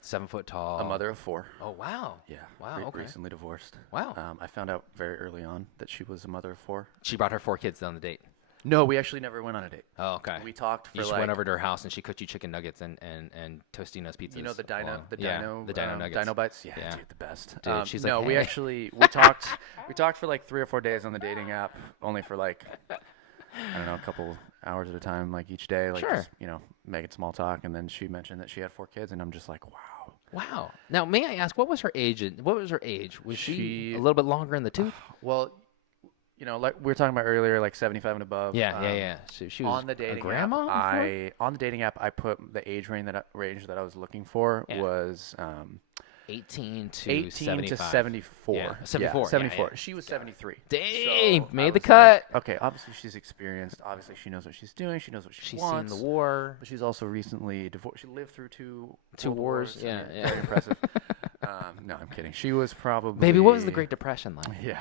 7 foot tall, a mother of 4. Oh wow! Yeah. Wow. Okay. Recently divorced. Wow. I found out very early on that she was a mother of 4. She brought her 4 kids on the date. No, we actually never went on a date. Oh, okay. We talked for you just went over to her house and she cooked you chicken nuggets and Tostino's pizzas. You know the Dino nuggets. Dino bites. Yeah, dude, the best. Dude, she's no, like, we actually we talked for like 3 or 4 days on the dating app, only for like I don't know, a couple hours at a time, like each day, like just, making small talk. And then she mentioned that she had 4 kids, and I'm just like, wow. Wow. Now, may I ask, what was her age? Was she a little bit longer in the tooth? Well. Like we were talking about earlier, like 75 and above. Yeah. She was on the dating a grandma. On the dating app, I put the age range that I was looking for was 18 to 74. Yeah, 74. 74. Yeah. She was 73. Dang, made the cut. Like, okay, obviously she's experienced. Obviously she knows what she's doing. She knows what she wants. She's seen the war. But she's also recently divorced. She lived through two wars. Yeah. Very impressive. No, I'm kidding. She was probably. Baby, what was the Great Depression like? Yeah.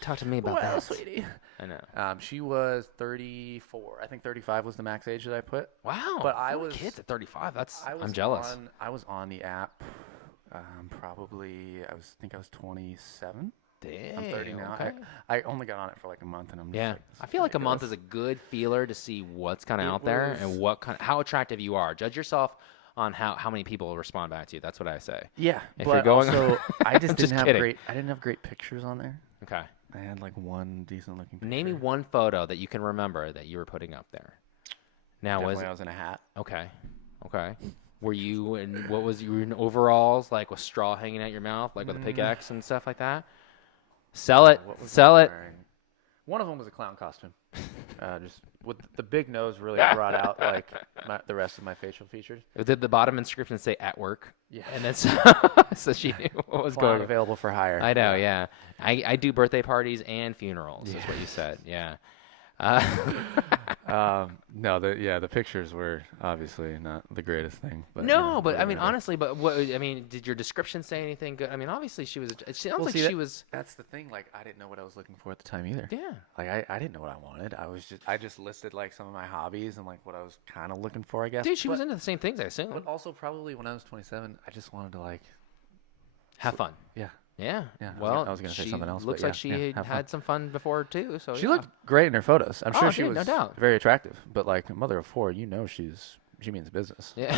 Talk to me about that. Well, sweetie. I know. She was 34. I think 35 was the max age that I put. Wow. But I was kids at 35. I'm jealous. I was on the app. Probably. I was 27. Dang. I'm 30 now. Okay. I only got on it for like a month, and I'm just like, I feel like a month is a good feeler to see what's kind of out there and how attractive you are. Judge yourself on how many people respond back to you. That's what I say. Yeah. If you're going also, I just didn't have kidding. great. I didn't have great pictures on there. Okay. I had like one decent looking picture. Name me one photo that you can remember that you were putting up there. Now, Definitely I was in a hat. Okay. Were you in, you were in overalls, like with straw hanging out your mouth, like with a pickaxe and stuff like that? Sell it. Sell it. Wearing? One of them was a clown costume. Just with the big nose really brought out like the rest of my facial features. Did the bottom inscription say "at work"? Yeah. And then so she knew what was Clown going. available for hire. I know. Yeah. I do birthday parties and funerals. Is what you said. Yeah. No, the pictures were obviously not the greatest thing. But, no, but I mean, honestly, but what I mean, did your description say anything good? I mean, obviously, she was. It sounds like she was. That's the thing. Like, I didn't know what I was looking for at the time either. Yeah. Like, I didn't know what I wanted. I just listed like some of my hobbies and like what I was kind of looking for, I guess. Dude, she was into the same things, I assume. But also, probably when I was 27, I just wanted to like have fun. Yeah. Yeah. Well, I was going to say something else. Looks like she had some fun before too. So she looked great in her photos. I'm sure she was no doubt. very attractive. But like a mother of four, she means business. Yeah.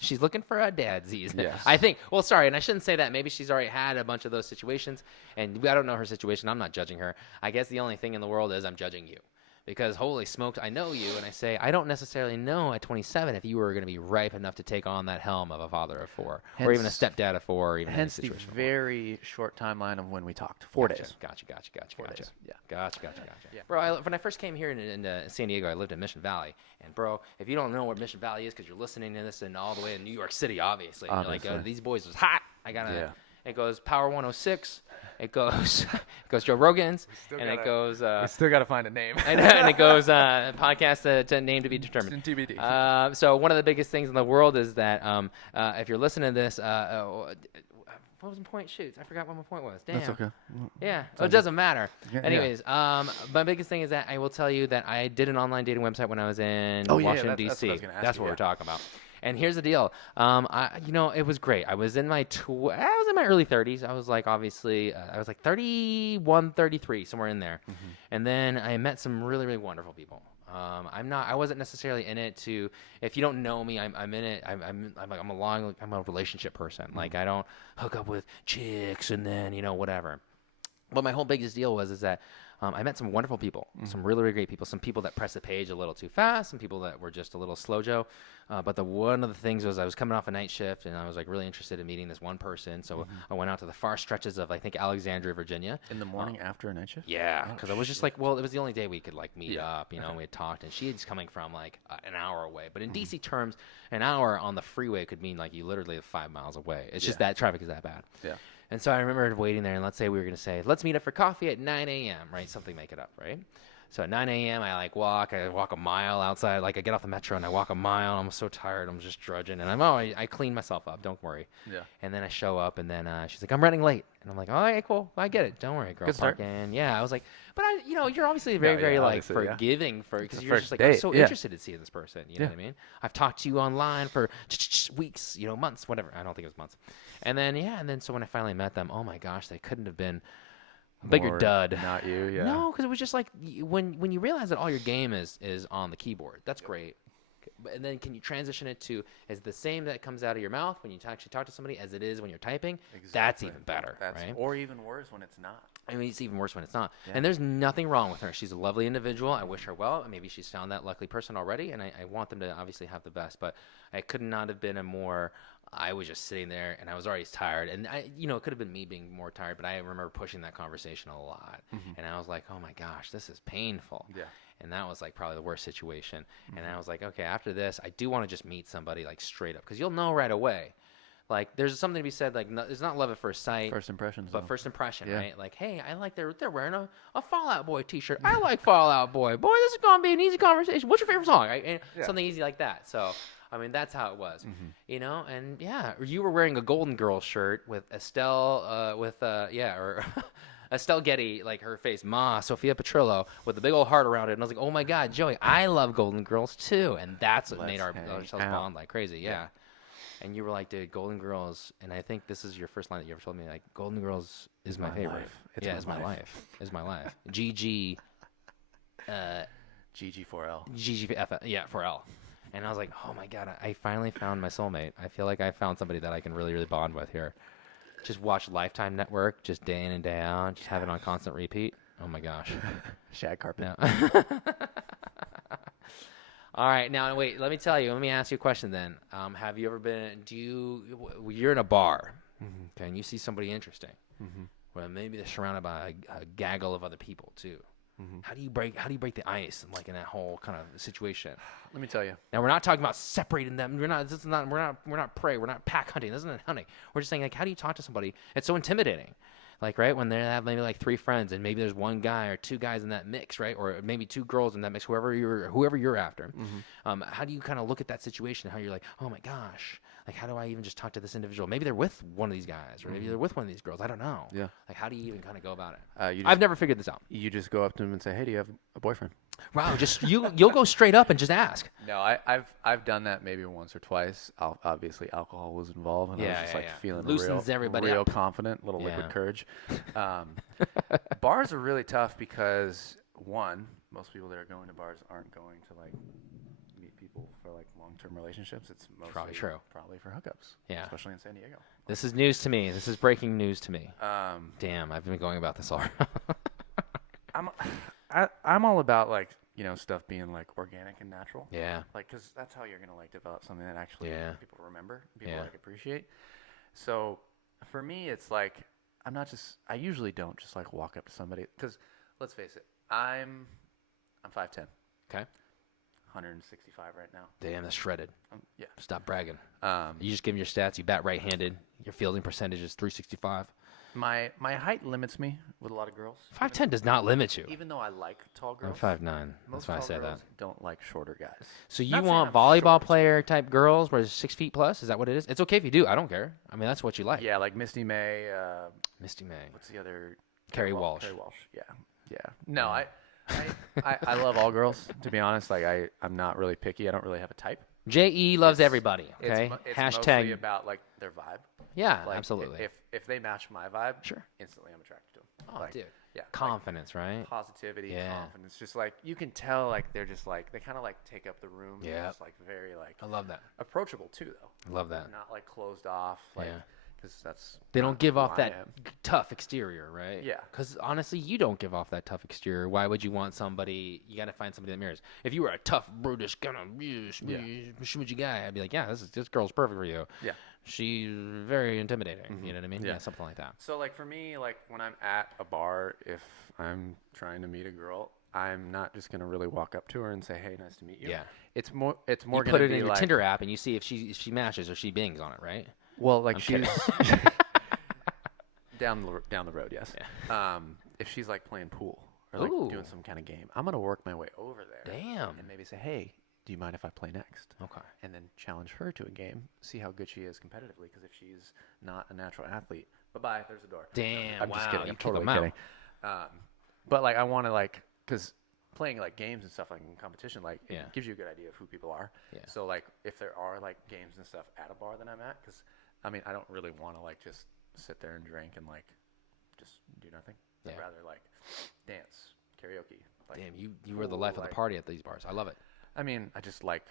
She's looking for a dadsies. Yes. I think. Well, sorry, and I shouldn't say that. Maybe she's already had a bunch of those situations, and I don't know her situation. I'm not judging her. I guess the only thing in the world is I'm judging you. Because holy smokes, I know you, and I say I don't necessarily know at 27 if you were going to be ripe enough to take on that helm of a father of four, or even a stepdad of four, or even hence the very short timeline of when we talked. 4 days. Gotcha. 4 days. Yeah. Gotcha. Yeah. Bro, when I first came here in San Diego, I lived in Mission Valley, and bro, if you don't know where Mission Valley is, because you're listening to this and all the way in New York City, obviously, you're like, these boys is hot. I gotta. Yeah. It goes Power 106. It goes Joe Rogan's, and it goes. We still gotta find a name. and it goes podcast to name to be determined. TBD. So one of the biggest things in the world is that if you're listening to this, what was my point? Shoot, I forgot what my point was. Damn. That's okay. Yeah. It doesn't matter. Yeah, anyways, my biggest thing is that I will tell you that I did an online dating website when I was in Washington D.C. That's what we're talking about. And here's the deal. It was great. I was in my early 30s. I was like, obviously, I was like 31, 33, somewhere in there. Mm-hmm. And then I met some really, really wonderful people. I wasn't necessarily in it to, if you don't know me, I'm in it. I'm a relationship person. Mm-hmm. Like I don't hook up with chicks and then, whatever. But my whole biggest deal is that I met some wonderful people, some really, really great people, some people that pressed the page a little too fast, some people that were just a little slow Joe. But one of the things was I was coming off a night shift, and I was like really interested in meeting this one person. So I went out to the far stretches of, I think, Alexandria, Virginia. In the morning after a night shift? Yeah, because I was just like, well, it was the only day we could like meet up, we had talked, and she was coming from like an hour away. But in DC terms, an hour on the freeway could mean like you literally live 5 miles away. It's just that traffic is that bad. Yeah. And so I remember waiting there, and let's say we were going to say, let's meet up for coffee at 9 a.m., right? Something make it up, right? So at 9 a.m., I walk a mile outside. Like I get off the metro, and I walk a mile. I'm so tired. I'm just drudging. And I clean myself up. Don't worry. Yeah. And then I show up, and then she's like, I'm running late. And I'm like, all right, cool. I get it. Don't worry, girl. Good start. And yeah, I was like, but you're obviously very like forgiving because you're just like, date. I'm so interested in seeing this person. You know what I mean? I've talked to you online for weeks, months, whatever. I don't think it was months. And then so when I finally met them, oh my gosh, they couldn't have been a bigger dud. Not you, yeah. No, because it was just like when you realize that all your game is on the keyboard. That's great. And then can you transition it to is the same that comes out of your mouth when you actually talk to somebody as it is when you're typing? Exactly. That's even better, right? Or even worse when it's not. I mean, it's even worse when it's not. Yeah. And there's nothing wrong with her. She's a lovely individual. I wish her well. Maybe she's found that lucky person already, and I want them to obviously have the best. But I could not have been I was just sitting there, and I was already tired. And, it could have been me being more tired, but I remember pushing that conversation a lot. Mm-hmm. And I was like, oh, my gosh, this is painful. Yeah. And that was, like, probably the worst situation. Mm-hmm. And I was like, okay, after this, I do want to just meet somebody, like, straight up. Because you'll know right away. Like, there's something to be said, like, it's not love at first sight. First impressions. But first impression, right? Like, hey, I like they're wearing a Fall Out Boy t-shirt. I like Fall Out Boy. Boy, this is going to be an easy conversation. What's your favorite song? Right? And something easy like that. So, I mean, that's how it was, And, yeah, you were wearing a Golden Girls shirt with Estelle, or Estelle Getty, like her face, Sophia Petrillo, with the big old heart around it. And I was like, oh, my God, Joey, I love Golden Girls, too. And that's what made ourselves bond like crazy. Yeah. And you were like, dude, Golden Girls, and I think this is your first line that you ever told me, like, Golden Girls is my favorite. It's my life. It's my life. GG. GG4L. GG, 4L. And I was like, oh, my God, I finally found my soulmate. I feel like I found somebody that I can really, really bond with here. Just watch Lifetime Network just day in and day out. Just have it on constant repeat. Oh my gosh. Shag carpet. No. All right, now wait. Let me tell you. Let me ask you a question then. Have you ever been? You're in a bar, okay, and you see somebody interesting. Well, maybe they're surrounded by a gaggle of other people too. How do you break the ice like in that whole kind of situation? Let me tell you. Now we're not talking about separating them. We're not prey. We're not pack hunting. This isn't hunting. We're just saying like, how do you talk to somebody? It's so intimidating. Like, right, when they have maybe like 3 friends and maybe there's 1 guy or 2 guys in that mix, right? Or maybe 2 girls in that mix, whoever you're after. How do you kind of look at that situation? How you're like, oh my gosh, like how do I even just talk to this individual? Maybe they're with one of these guys, or maybe they're with one of these girls. I don't know. Yeah. Like how do you even kind of go about it? I've never figured this out. You just go up to them and say, hey, do you have a boyfriend? Wow, just you'll go straight up and just ask. No, I've done that maybe once or twice. Obviously, alcohol was involved, and I was just feeling loosens everybody real up. Confident, little liquid courage. Bars are really tough because most people that are going to bars aren't going to like meet people for like long-term relationships. It's mostly probably true. Probably for hookups. Yeah, especially in San Diego. This is news to me. This is breaking news to me. Damn, I've been going about this all. I'm all about like stuff being like organic and natural. Yeah. Like because that's how you're gonna like develop something that actually people remember, people like appreciate. So for me, it's like I usually don't just like walk up to somebody because let's face it, I'm 5'10". Okay. 165 right now. Damn, that's shredded. Yeah. Stop bragging. You just give me your stats. You bat right-handed. Your fielding percentage is .365. My height limits me with a lot of girls. 5'10" does not limit you. Even though I like tall girls. I'm 5'9". That's why I say that. Don't like shorter guys. So you want volleyball player type girls where it's 6 feet plus? Is that what it is? It's okay if you do. I don't care. I mean, that's what you like. Yeah, like Misty May. Misty May. What's the other? Carrie Walsh. Carrie Walsh. Yeah. No, I love all girls. To be honest, like I'm not really picky. I don't really have a type. JE loves everybody. Okay. It's Hashtag mostly about like their vibe. Yeah, like, absolutely. If they match my vibe, sure, instantly I'm attracted to them. Oh, like, dude. Yeah. Confidence, like, right? Positivity, confidence. Just like you can tell, like they're just like they kind of like take up the room. Yeah. Just like very like. I love that. Approachable too, though. I love that. They're not like closed off. Like, because that's they don't give off that tough exterior, right? Yeah. Because honestly, you don't give off that tough exterior. Why would you want somebody? You got to find somebody that mirrors. If you were a tough, brutish, kind of schmoochy guy, I'd be like, yeah, this girl's perfect for you. Yeah. She's very intimidating. You know what I mean? Yeah, something like that. So like for me, like when I'm at a bar, if I'm trying to meet a girl, I'm not just gonna really walk up to her and say, "Hey, nice to meet you." Yeah. It's more. You gonna put it in your Tinder app and you see if she matches or she bings on it, right? Well, like she's down the road, yes. Yeah. If she's like playing pool or like doing some kind of game, I'm gonna work my way over there. Damn. And maybe say, "Hey, do you mind if I play next?" Okay. And then challenge her to a game, see how good she is competitively. Because if she's not a natural athlete, bye-bye. There's the door. Damn. I'm just kidding. I'm totally kidding. But like I want to like because playing like games and stuff like in competition, like it gives you a good idea of who people are. Yeah. So like if there are like games and stuff at a bar that I'm at, because I mean I don't really want to like just sit there and drink and like just do nothing. I'd rather like dance, karaoke. Like, damn, you were the life of the party at these bars. I love it. I mean, I just like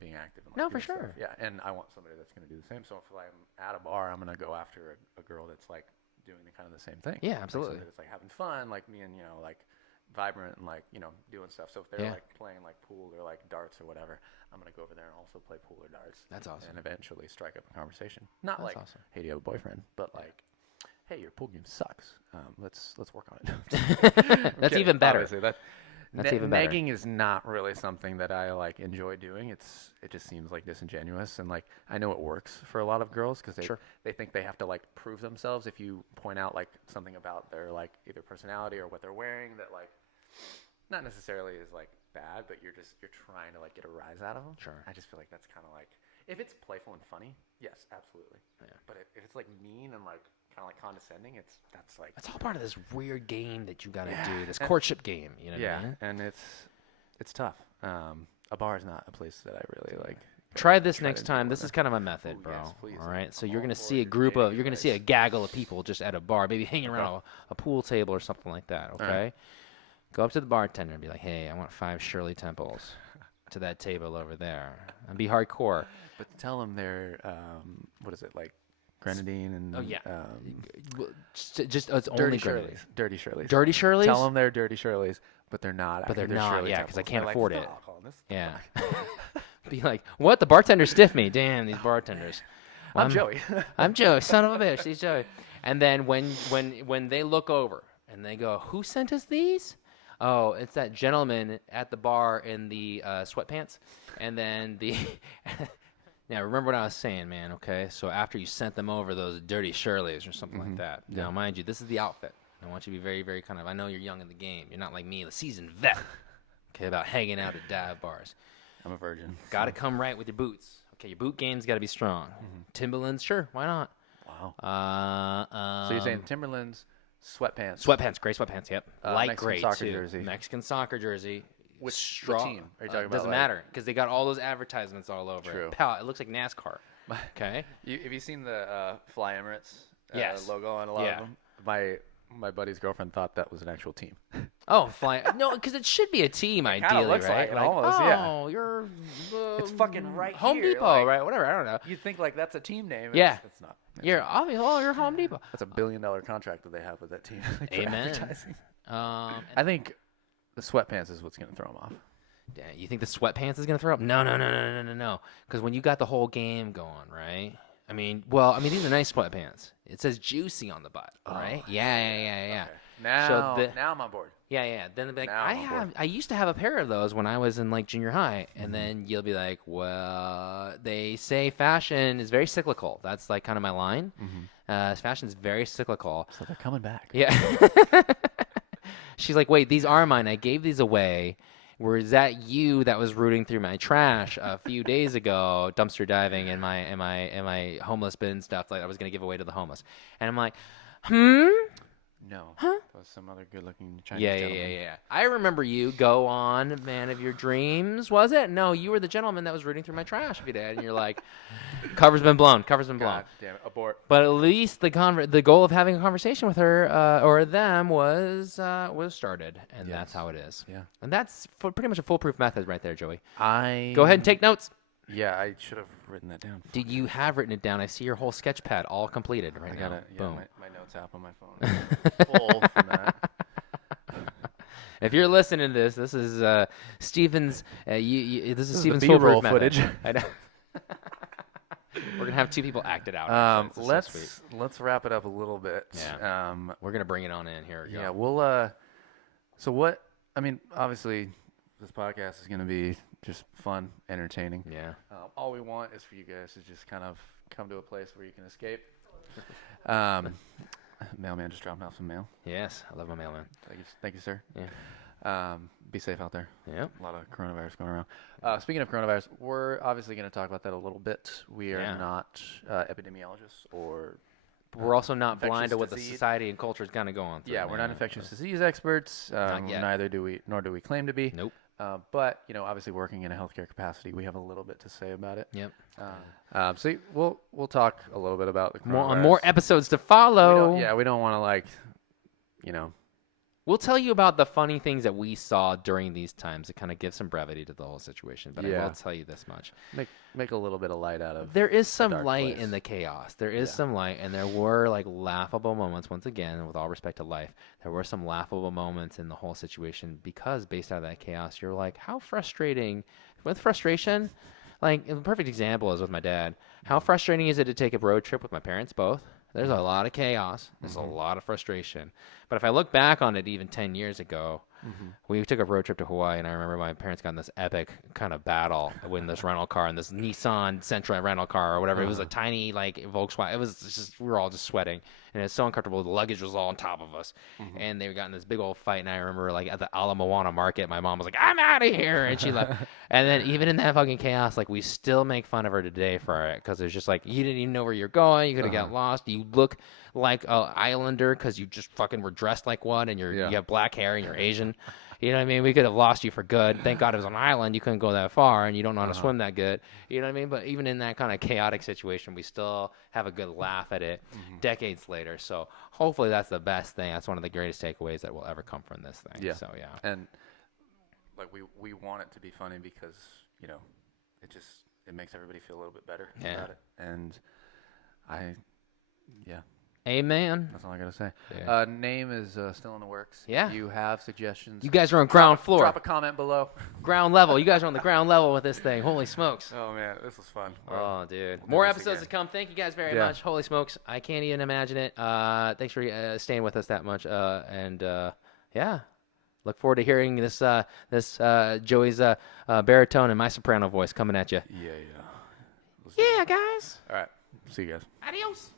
being active. And, like, no, for sure. Stuff. Yeah, and I want somebody that's going to do the same. So if I'm at a bar, I'm going to go after a girl that's like doing the kind of the same thing. Yeah, absolutely. Like, it's like having fun, like me and like vibrant and like doing stuff. So if they're like playing like pool or like darts or whatever, I'm gonna go over there and also play pool or darts. That's awesome. And eventually strike up a conversation. Not that's like, awesome. Hey, do you have a boyfriend? But like, hey, your pool game sucks. Let's work on it. That's even better. Obviously, that's even better. Negging is not really something that I like enjoy doing. It just seems like disingenuous, and like I know it works for a lot of girls because they think they have to like prove themselves if you point out like something about their like either personality or what they're wearing that like not necessarily is like bad, but you're trying to like get a rise out of them. Sure. I just feel like that's kind of like if it's playful and funny, yes, absolutely. Yeah. But if it's like mean and like kind of like condescending, that's all part of this weird game that you got to do, this courtship game. You know what I mean? And it's tough. A bar is not a place that I really like. Try this next time. This is kind of a method, bro. Yes, please. All right. So you're gonna see you're gonna see a gaggle of people just at a bar, maybe hanging around a pool table or something like that. Okay. Right. Go up to the bartender and be like, "Hey, I want 5 Shirley Temples to that table over there," and be hardcore. But tell them they're what is it like? grenadine and just it's Dirty only Shirley's. Dirty Shirley's. Dirty Shirley's. Tell them they're Dirty Shirley's, but they're not. But they're They're not. Shirley Yeah, because I Temples. can't afford it. This Yeah. Be like, what? The bartender stiffed me. Damn, these bartenders. I'm Joey. I'm Joey, son of a bitch. He's Joey. And then when they look over and they go, who sent us these? Oh, it's that gentleman at the bar in the sweatpants. And then the now remember what I was saying, man. Okay, so after you sent them over those Dirty Shirleys or something like that. Now, mind you, this is the outfit. I want you to be very, very kind of. I know you're young in the game. You're not like me, the seasoned vet. Okay, about hanging out at dive bars. I'm a virgin. Got to come right with your boots. Okay, your boot game's got to be strong. Timberlands, sure, why not? Wow. So you're saying Timberlands, sweatpants. Sweatpants, gray sweatpants, yep. Light Mexican gray, soccer too. jersey. Mexican soccer jersey. Which straw. team are you talking about? Doesn't matter, because they got all those advertisements all over. True. Pal, it looks like NASCAR. Okay? Have you seen the Fly Emirates Yes. logo on a lot of them? My buddy's girlfriend thought that was an actual team. Oh, fly. No, because it should be a team, ideally, looks right? like it almost, yeah. Oh, you're... It's fucking right Home here, Depot, like- right? Whatever, I don't know. You'd think like that's a team name. Yeah. It's not. You're obviously, you're Home Depot. That's $1 billion contract that they have with that team. for Amen. advertising. I think the sweatpants is what's going to throw them off. You think the sweatpants is going to throw up? No. Because when you got the whole game going, right? I mean, these are nice sweatpants. It says juicy on the butt, right? Yeah. Okay. Now I'm on board. Yeah. Then they'll be like, Now I used to have a pair of those when I was in like junior high, and then you'll be like, well, they say fashion is very cyclical. That's like kind of my line. Fashion is very cyclical. So they're coming back. Yeah. She's like, wait, these are mine. I gave these away. Was that you that was rooting through my trash a few days ago, dumpster diving in my homeless bin stuff like I was gonna give away to the homeless? And I'm like, No. Huh? That was some other good-looking Chinese Yeah. gentleman. I remember you. Go on, man of your dreams. Was it? No, you were the gentleman that was rooting through my trash if you did. And you're like, cover's been blown. God damn it. Abort. But at least the goal of having a conversation with her or them was started, and that's how it is. Yeah. And that's pretty much a foolproof method right there, Joey. Go Go ahead and take notes. Yeah, I should have written that down. Did you have written it down? I see your whole sketch pad all completed right I now. got it. Yeah, Boom. my notes app on my phone. Full from that. If you're listening to this, this is Steven's. This is Steven's the foolproof B-roll method. footage. I know. We're gonna have two people act it out. actually. This is so sweet. Let's wrap it up a little bit. Yeah. We're gonna bring it on in here. Yeah, we'll. So what? I mean, obviously, this podcast is gonna be just fun, entertaining. Yeah. All we want is for you guys to just kind of come to a place where you can escape. Mailman just dropped off some mail. Yes, I love my mailman. Thank you, sir. Yeah. Be safe out there. Yep. A lot of coronavirus going around. Speaking of coronavirus, we're obviously going to talk about that a little bit. We are not epidemiologists or. We're also not blind to what the disease. society and culture is kind of going through. Yeah, we're not infectious disease experts. Not yet. Nor do we claim to be. Nope. But obviously working in a healthcare capacity, we have a little bit to say about it. Yep. So we'll talk a little bit about the coronavirus. More episodes to follow. We don't want to We'll tell you about the funny things that we saw during these times to kind of give some brevity to the whole situation. But I will tell you this much. make a little bit of light out of. There is some dark light place. in the chaos. There is some light, and there were like laughable moments. Once again, with all respect to life, there were some laughable moments in the whole situation because based out of that chaos, you're like, how frustrating. With frustration, like the perfect example is with my dad. How frustrating is it to take a road trip with my parents both? There's a lot of chaos. There's a lot of frustration. But if I look back on it even 10 years ago, we took a road trip to Hawaii, and I remember my parents got in this epic kind of battle in this rental car, in this Nissan Sentra rental car or whatever. It was a tiny, like, Volkswagen. It was just, we were all just sweating, and it was so uncomfortable. The luggage was all on top of us, and they got in this big old fight, and I remember, like, at the Ala Moana market, my mom was like, I'm out of here, and she left. And then even in that fucking chaos, like, we still make fun of her today for it, because it's just like, you didn't even know where you're going. You could have got lost. You look like an islander because you just fucking were dressed like one, and you have black hair, and you're Asian. You know what I mean? We could have lost you for good. Thank God it was an island. You couldn't go that far, and you don't know how to swim that good. You know what I mean? But even in that kind of chaotic situation, we still have a good laugh at it decades later. So hopefully that's the best thing. That's one of the greatest takeaways that will ever come from this thing. Yeah. So, yeah. And, like, we want it to be funny because, it makes everybody feel a little bit better about it. And Yeah. Amen. That's all I gotta say. Yeah. Name is still in the works. Yeah. If you have suggestions, You guys are on ground floor. Drop a comment below. Ground level. You guys are on the ground level with this thing. Holy smokes. Oh man, this was fun. Oh, dude. More episodes to come. Thank you guys very much. Holy smokes. I can't even imagine it. Thanks for staying with us that much. Yeah. Look forward to hearing this Joey's baritone and my soprano voice coming at you. Yeah. Yeah, guys. All right. See you guys. Adios.